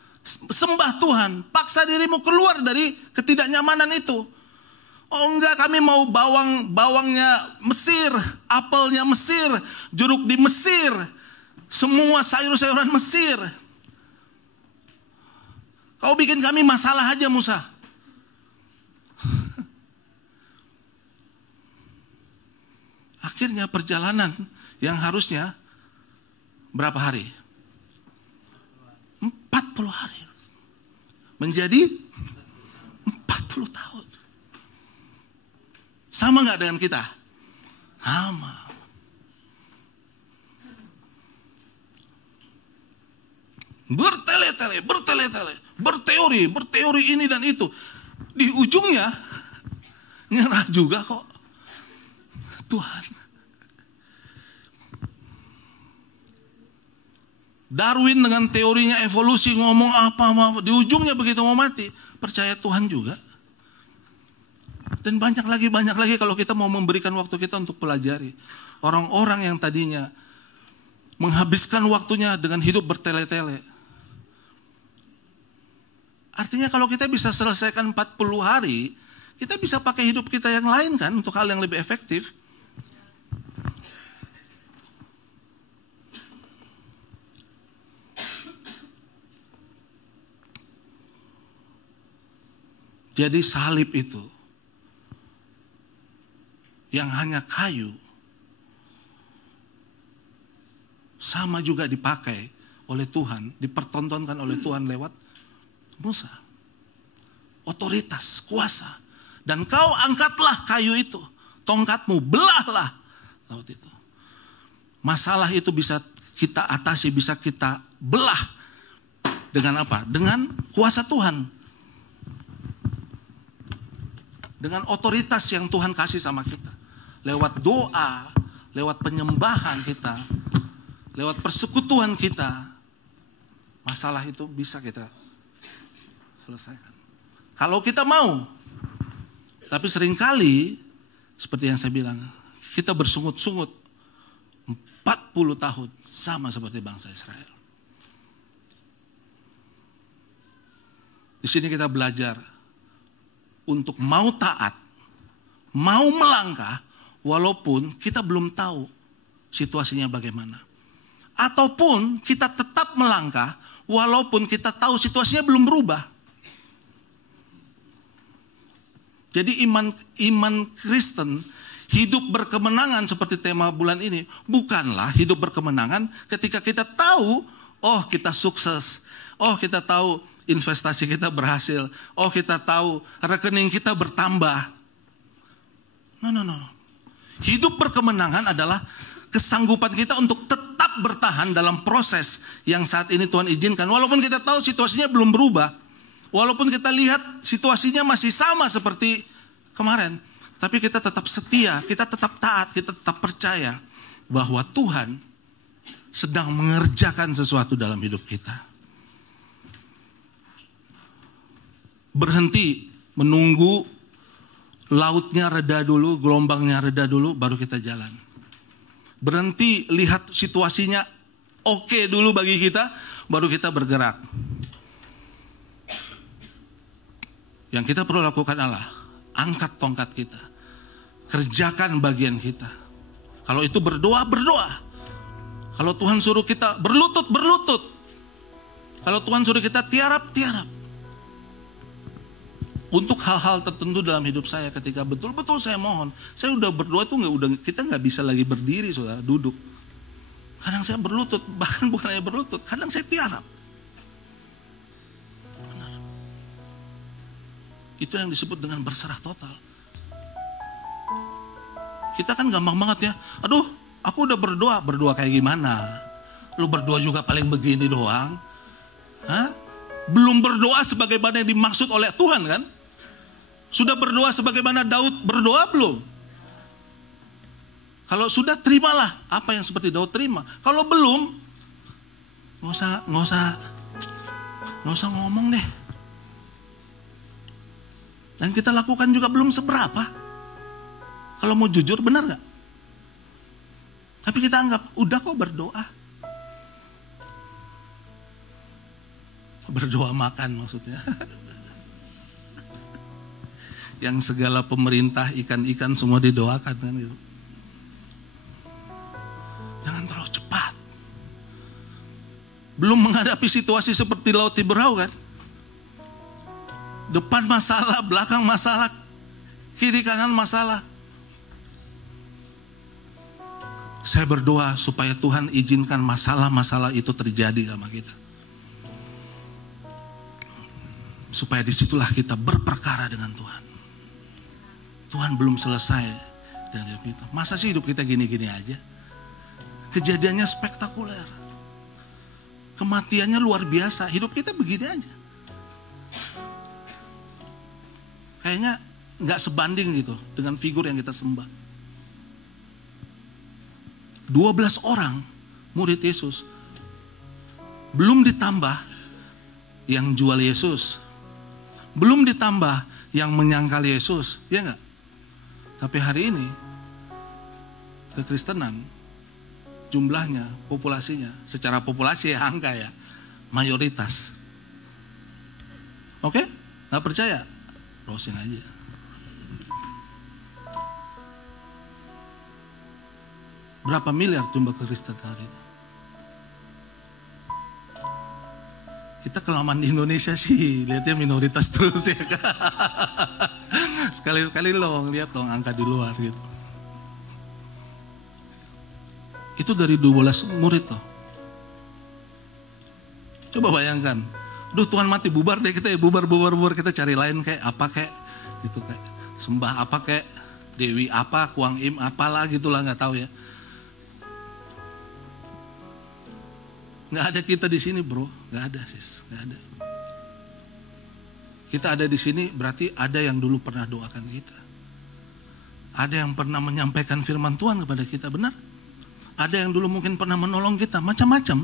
sembah Tuhan, paksa dirimu keluar dari ketidaknyamanan itu. Oh enggak, kami mau bawangnya Mesir, apelnya Mesir, jeruk di Mesir, semua sayur-sayuran Mesir. Kau bikin kami masalah aja Musa. Akhirnya perjalanan yang harusnya berapa hari? 40 hari. Menjadi 40 tahun. Sama nggak dengan kita? Sama. Bertele-tele, berteori ini dan itu. Di ujungnya nyerah juga kok. Tuhan. Darwin dengan teorinya evolusi ngomong apa, di ujungnya begitu mau mati, percaya Tuhan juga. Dan banyak lagi kalau kita mau memberikan waktu kita untuk pelajari. Orang-orang yang tadinya menghabiskan waktunya dengan hidup bertele-tele. Artinya kalau kita bisa selesaikan 40 hari, kita bisa pakai hidup kita yang lain kan untuk hal yang lebih efektif. Jadi salib itu yang hanya kayu sama juga dipakai oleh Tuhan, dipertontonkan oleh Tuhan lewat Musa. Otoritas, kuasa. Dan kau angkatlah kayu itu, tongkatmu, belahlah laut itu. Masalah itu bisa kita atasi, bisa kita belah dengan apa? Dengan kuasa Tuhan. Dengan otoritas yang Tuhan kasih sama kita. Lewat doa, lewat penyembahan kita, lewat persekutuan kita, masalah itu bisa kita selesaikan. Kalau kita mau. Tapi seringkali, seperti yang saya bilang, kita bersungut-sungut 40 tahun sama seperti bangsa Israel. Di sini kita belajar untuk mau taat, mau melangkah, walaupun kita belum tahu situasinya bagaimana. Ataupun kita tetap melangkah, walaupun kita tahu situasinya belum berubah. Jadi iman Kristen, hidup berkemenangan seperti tema bulan ini, bukanlah hidup berkemenangan ketika kita tahu, oh kita sukses, oh kita tahu investasi kita berhasil, oh kita tahu rekening kita bertambah. No. Hidup berkemenangan adalah kesanggupan kita untuk tetap bertahan dalam proses yang saat ini Tuhan izinkan. Walaupun kita tahu situasinya belum berubah. Walaupun kita lihat situasinya masih sama seperti kemarin. Tapi kita tetap setia, kita tetap taat, kita tetap percaya bahwa Tuhan sedang mengerjakan sesuatu dalam hidup kita. Berhenti menunggu lautnya reda dulu, gelombangnya reda dulu, baru kita jalan. Berhenti lihat situasinya oke dulu bagi kita, baru kita bergerak. Yang kita perlu lakukan adalah angkat tongkat kita, kerjakan bagian kita. Kalau itu berdoa, berdoa. Kalau Tuhan suruh kita berlutut, berlutut. Kalau Tuhan suruh kita tiarap, tiarap. Untuk hal-hal tertentu dalam hidup saya, ketika betul-betul saya mohon, saya udah berdoa tuh kita nggak bisa lagi berdiri, saudara, duduk. Kadang saya berlutut, bahkan bukan hanya berlutut, kadang saya tiarap. Benar. Itu yang disebut dengan berserah total. Kita kan gampang banget ya, aduh, aku udah berdoa kayak gimana? Lu berdoa juga paling begini doang, hah? Belum berdoa sebagaimana yang dimaksud oleh Tuhan kan? Sudah berdoa sebagaimana Daud berdoa belum? Kalau sudah, terimalah apa yang seperti Daud terima. Kalau belum, nggak usah ngomong deh. Dan kita lakukan juga belum seberapa. Kalau mau jujur, benar nggak? Tapi kita anggap udah kok berdoa. Berdoa makan maksudnya. Yang segala pemerintah, ikan-ikan semua didoakan kan gitu. Jangan terlalu cepat. Belum menghadapi situasi seperti laut Tiberau kan. Depan masalah, belakang masalah, kiri kanan masalah. Saya berdoa supaya Tuhan izinkan masalah-masalah itu terjadi sama kita. Supaya disitulah kita berperkara dengan Tuhan. Tuhan belum selesai dengan hidup kita. Masa sih hidup kita gini-gini aja? Kejadiannya spektakuler. Kematiannya luar biasa. Hidup kita begini aja. Kayaknya gak sebanding gitu dengan figur yang kita sembah. 12 orang murid Yesus. Belum ditambah yang jual Yesus. Belum ditambah yang menyangkal Yesus. Ya enggak? Tapi hari ini kekristenan jumlahnya, populasinya, secara populasi ya angka ya, mayoritas. Oke? Nggak percaya? Browsing aja. Berapa miliar jumlah Kristen hari ini? Kita kelamaan di Indonesia sih, lihatnya minoritas terus ya kan. Sekali-sekali lihat dong angka di luar gitu. Itu dari 12 murid loh. Coba bayangkan, duh Tuhan mati bubar deh kita ya, bubar kita cari lain kayak apa kayak gitu kayak sembah apa kayak Dewi apa, Kuang Im apalah gitulah nggak tahu ya. Nggak ada kita di sini bro, nggak ada sis, nggak ada. Kita ada di sini berarti ada yang dulu pernah doakan kita, ada yang pernah menyampaikan firman Tuhan kepada kita, benar? Ada yang dulu mungkin pernah menolong kita, macam-macam.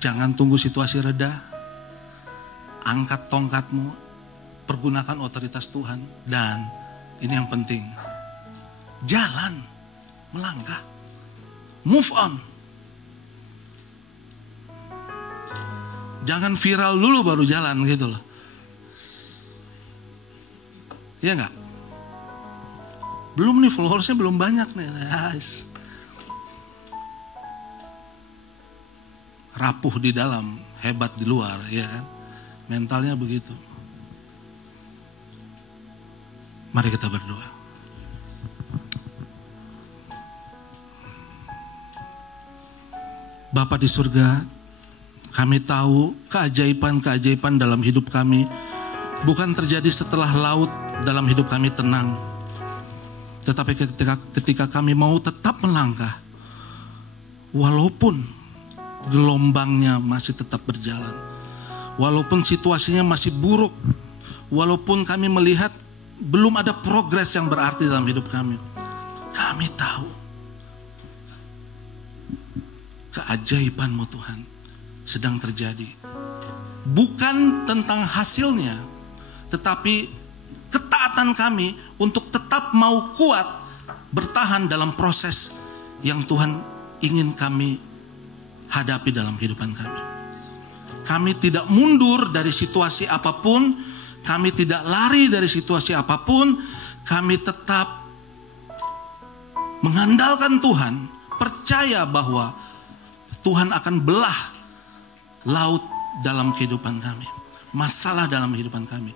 Jangan tunggu situasi reda, angkat tongkatmu, pergunakan otoritas Tuhan, dan ini yang penting, jalan. Melangkah, move on. Jangan viral dulu baru jalan gitu loh. Iya nggak? Belum nih followersnya belum banyak nih. Yes. Rapuh di dalam, hebat di luar, ya kan? Mentalnya begitu. Mari kita berdoa. Bapa di surga, kami tahu keajaiban-keajaiban dalam hidup kami bukan terjadi setelah laut dalam hidup kami tenang. Tetapi ketika kami mau tetap melangkah, walaupun gelombangnya masih tetap berjalan, walaupun situasinya masih buruk, walaupun kami melihat belum ada progres yang berarti dalam hidup kami tahu keajaiban-Mu Tuhan sedang terjadi. Bukan tentang hasilnya, tetapi ketaatan kami untuk tetap mau kuat bertahan dalam proses yang Tuhan ingin kami hadapi dalam kehidupan kami. Kami tidak mundur dari situasi apapun, kami tidak lari dari situasi apapun, kami tetap mengandalkan Tuhan, percaya bahwa Tuhan akan belah laut dalam kehidupan kami, masalah dalam kehidupan kami.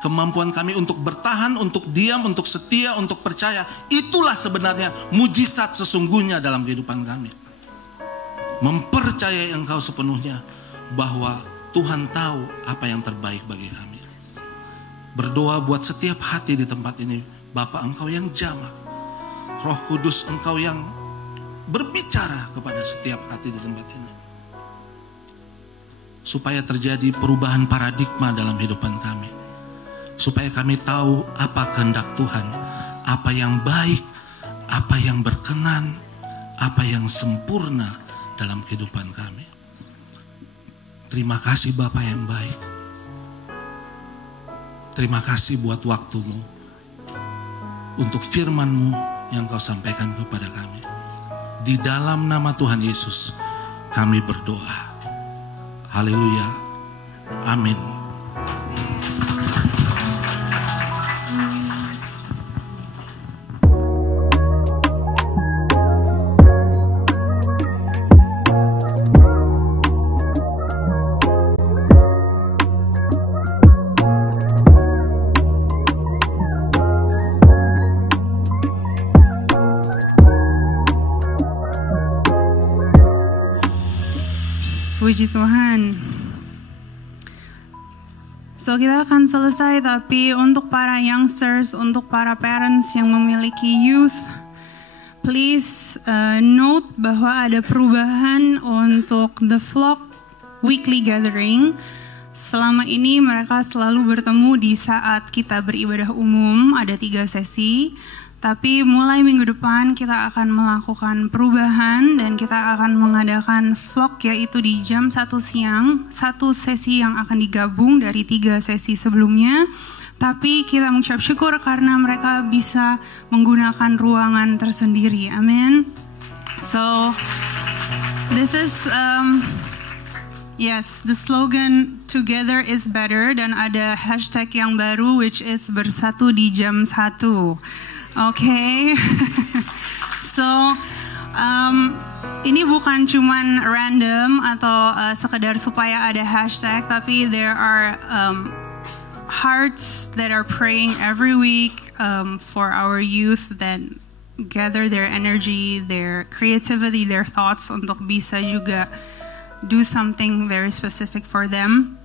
Kemampuan kami untuk bertahan, untuk diam, untuk setia, untuk percaya, itulah sebenarnya mujizat sesungguhnya dalam kehidupan kami. Mempercayai Engkau sepenuhnya bahwa Tuhan tahu apa yang terbaik bagi kami. Berdoa buat setiap hati di tempat ini, Bapa Engkau yang jamah, Roh Kudus Engkau yang berbicara kepada setiap hati di tempat ini, supaya terjadi perubahan paradigma dalam kehidupan kami, supaya kami tahu apa kehendak Tuhan, apa yang baik, apa yang berkenan, apa yang sempurna dalam kehidupan kami. Terima kasih Bapa yang baik. Terima kasih buat waktumu, untuk firman-Mu yang Kau sampaikan kepada kami. Di dalam nama Tuhan Yesus kami berdoa. Haleluya. Amin. Puji Tuhan. So kita akan selesai, tapi untuk para youngsters, untuk para parents yang memiliki youth, please note bahwa ada perubahan untuk the flock weekly gathering. Selama ini mereka selalu bertemu di saat kita beribadah umum, ada 3 sesi. Tapi mulai minggu depan kita akan melakukan perubahan dan kita akan mengadakan vlog, yaitu di jam 1 siang. 1 sesi yang akan digabung dari 3 sesi sebelumnya. Tapi kita mengucap syukur karena mereka bisa menggunakan ruangan tersendiri. Amin. So this is yes, the slogan together is better, dan ada hashtag yang baru which is bersatu di jam 1. Okay. So ini bukan cuman random atau sekedar supaya ada hashtag, tapi there are hearts that are praying every week for our youth that gather their energy, their creativity, their thoughts untuk bisa juga do something very specific for them.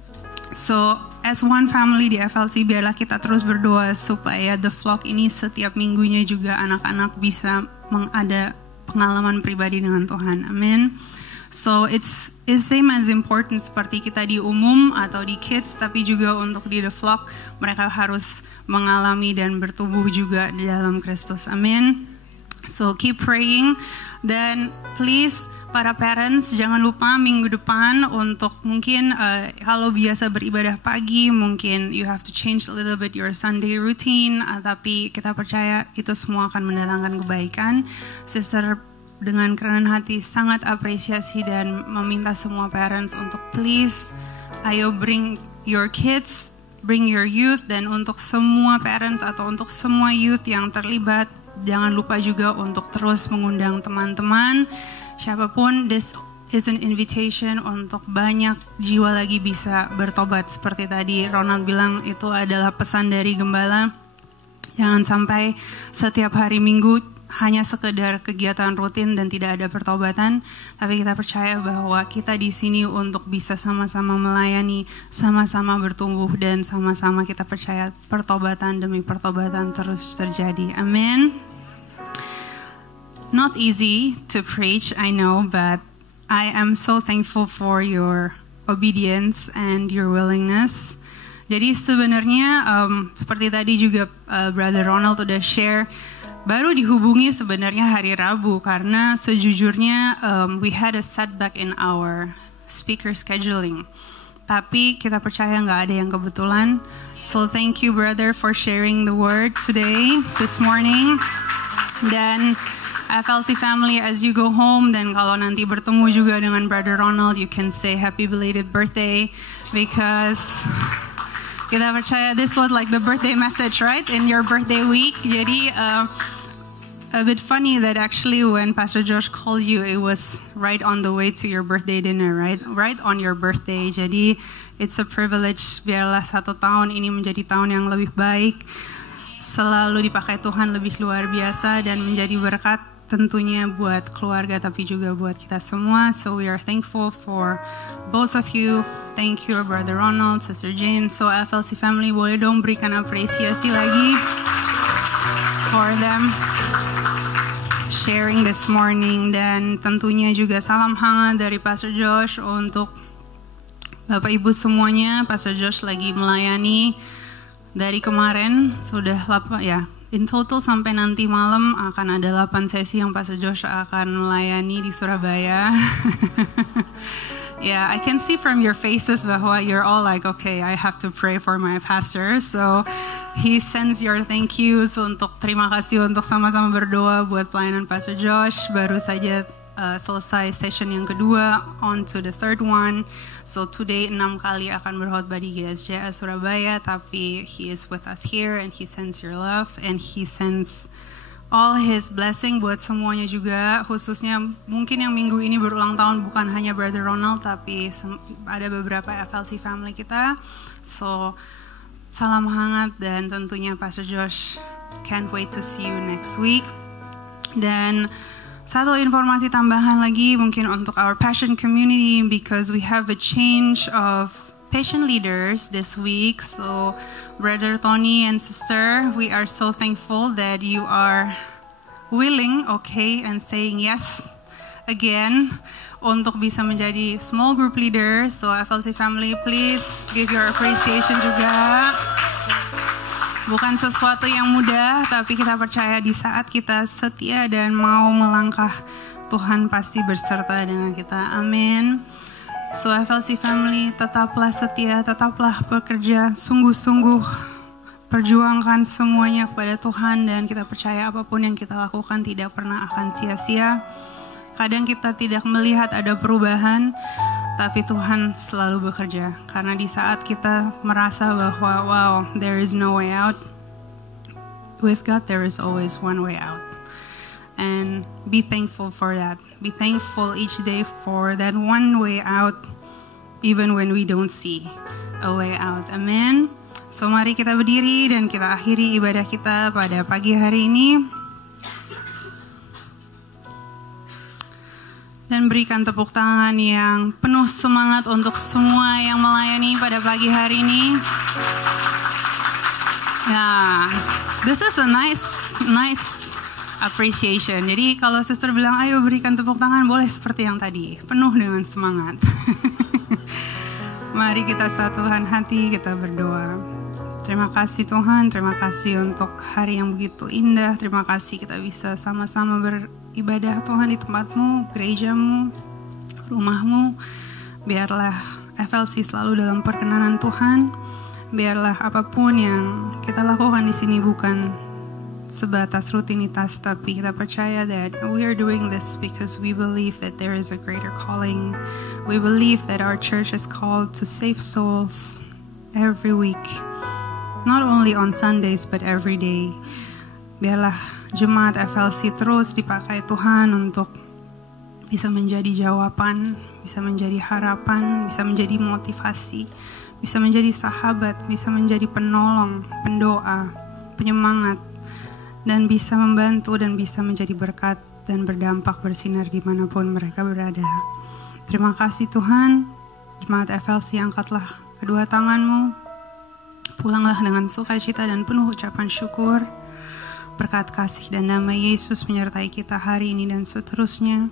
So as one family di FLC, biarlah kita terus berdoa supaya the vlog ini setiap minggunya juga anak-anak bisa ada pengalaman pribadi dengan Tuhan. Amin. So it's same as important seperti kita di umum atau di kids, tapi juga untuk di the vlog mereka harus mengalami dan bertumbuh juga di dalam Kristus. Amin. So keep praying, dan please para parents jangan lupa minggu depan untuk mungkin kalau biasa beribadah pagi, mungkin you have to change a little bit your Sunday routine, tapi kita percaya itu semua akan mendatangkan kebaikan. Sister dengan kerendahan hati sangat apresiasi dan meminta semua parents untuk please, ayo bring your kids, bring your youth, dan untuk semua parents atau untuk semua youth yang terlibat, jangan lupa juga untuk terus mengundang teman-teman. Siapapun, this is an invitation untuk banyak jiwa lagi bisa bertobat. Seperti tadi Ronald bilang, itu adalah pesan dari Gembala. Jangan sampai setiap hari Minggu hanya sekedar kegiatan rutin dan tidak ada pertobatan. Tapi kita percaya bahwa kita di sini untuk bisa sama-sama melayani, sama-sama bertumbuh, dan sama-sama kita percaya pertobatan demi pertobatan terus terjadi. Amin. Not easy to preach, I know, but I am so thankful for your obedience and your willingness. Jadi sebenarnya seperti tadi juga Brother Ronald udah share, baru dihubungi sebenarnya hari Rabu karena sejujurnya we had a setback in our speaker scheduling. Tapi kita percaya nggak ada yang kebetulan. So thank you brother for sharing the word today, this morning. Dan FLC family, as you go home, dan kalau nanti bertemu juga dengan Brother Ronald, you can say happy belated birthday, because kita percaya this was like the birthday message, right? In your birthday week. Jadi a bit funny that actually when Pastor Josh called you, it was right on the way to your birthday dinner, right? Right on your birthday. Jadi it's a privilege. Biarlah 1 tahun ini menjadi tahun yang lebih baik, selalu dipakai Tuhan lebih luar biasa dan menjadi berkat tentunya buat keluarga tapi juga buat kita semua. So we are thankful for both of you. Thank you Brother Ronald, Sister Jane. So FLC family, boleh dong berikan apresiasi lagi for them sharing this morning. Dan tentunya juga salam hangat dari Pastor Josh untuk Bapak Ibu semuanya. Pastor Josh lagi melayani dari kemarin, sudah 8 ya. In total sampai nanti malam akan ada 8 sesi yang Pastor Josh akan melayani di Surabaya. Yeah, I can see from your faces bahwa you're all like, okay, I have to pray for my pastor. So he sends your thank yous untuk terima kasih untuk sama-sama berdoa buat pelayanan Pastor Josh. Baru saja selesai session yang kedua, on to the third one. So today 6 kali akan berkhotbah di GSJA Surabaya, tapi he is with us here and he sends your love and he sends all his blessing buat semuanya juga, khususnya mungkin yang minggu ini berulang tahun bukan hanya Brother Ronald tapi ada beberapa FLC family kita. So salam hangat, dan tentunya Pastor Josh can't wait to see you next week. Dan Satu informasi tambahan lagi mungkin untuk our passion community, because we have a change of passion leaders this week. So Brother Tony and Sister, we are so thankful that you are willing, and saying yes again untuk bisa menjadi small group leader. So FLC family, please give your appreciation juga. Bukan sesuatu yang mudah, tapi kita percaya di saat kita setia dan mau melangkah, Tuhan pasti berserta dengan kita. Amin. So FLC family, tetaplah setia, tetaplah bekerja sungguh-sungguh, perjuangkan semuanya kepada Tuhan, dan kita percaya apapun yang kita lakukan tidak pernah akan sia-sia. Kadang kita tidak melihat ada perubahan, tapi Tuhan selalu bekerja. Karena di saat kita merasa bahwa wow, there is no way out, with God there is always one way out. And be thankful for that. Be thankful each day for that one way out, even when we don't see a way out. Amen. So mari kita berdiri dan kita akhiri ibadah kita pada pagi hari ini. Dan berikan tepuk tangan yang penuh semangat untuk semua yang melayani pada pagi hari ini. Ya, this is a nice appreciation. Jadi kalau sister bilang, ayo berikan tepuk tangan, boleh seperti yang tadi, penuh dengan semangat. Mari kita satukan hati, kita berdoa. Terima kasih Tuhan, terima kasih untuk hari yang begitu indah. Terima kasih kita bisa sama-sama beribadah Tuhan di tempatmu, gerejamu, rumahmu. Biarlah FLC selalu dalam perkenanan Tuhan. Biarlah apapun yang kita lakukan di sini bukan sebatas rutinitas, tapi kita percaya that we are doing this because we believe that there is a greater calling. We believe that our church is called to save souls every week. Not only on Sundays, but every day. Biarlah jemaat FLC terus dipakai Tuhan untuk bisa menjadi jawaban, bisa menjadi harapan, bisa menjadi motivasi, bisa menjadi sahabat, bisa menjadi penolong, pendoa, penyemangat, dan bisa membantu dan bisa menjadi berkat dan berdampak bersinar dimanapun mereka berada. Terima kasih Tuhan. Jemaat FLC, angkatlah kedua tanganmu. Pulanglah dengan sukacita dan penuh ucapan syukur. Berkat kasih dan nama Yesus menyertai kita hari ini dan seterusnya.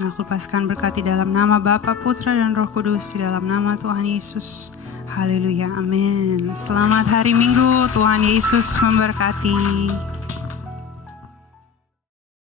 Aku lepaskan berkat di dalam nama Bapa, Putra, dan Roh Kudus, di dalam nama Tuhan Yesus. Haleluya, amin. Selamat hari Minggu, Tuhan Yesus memberkati.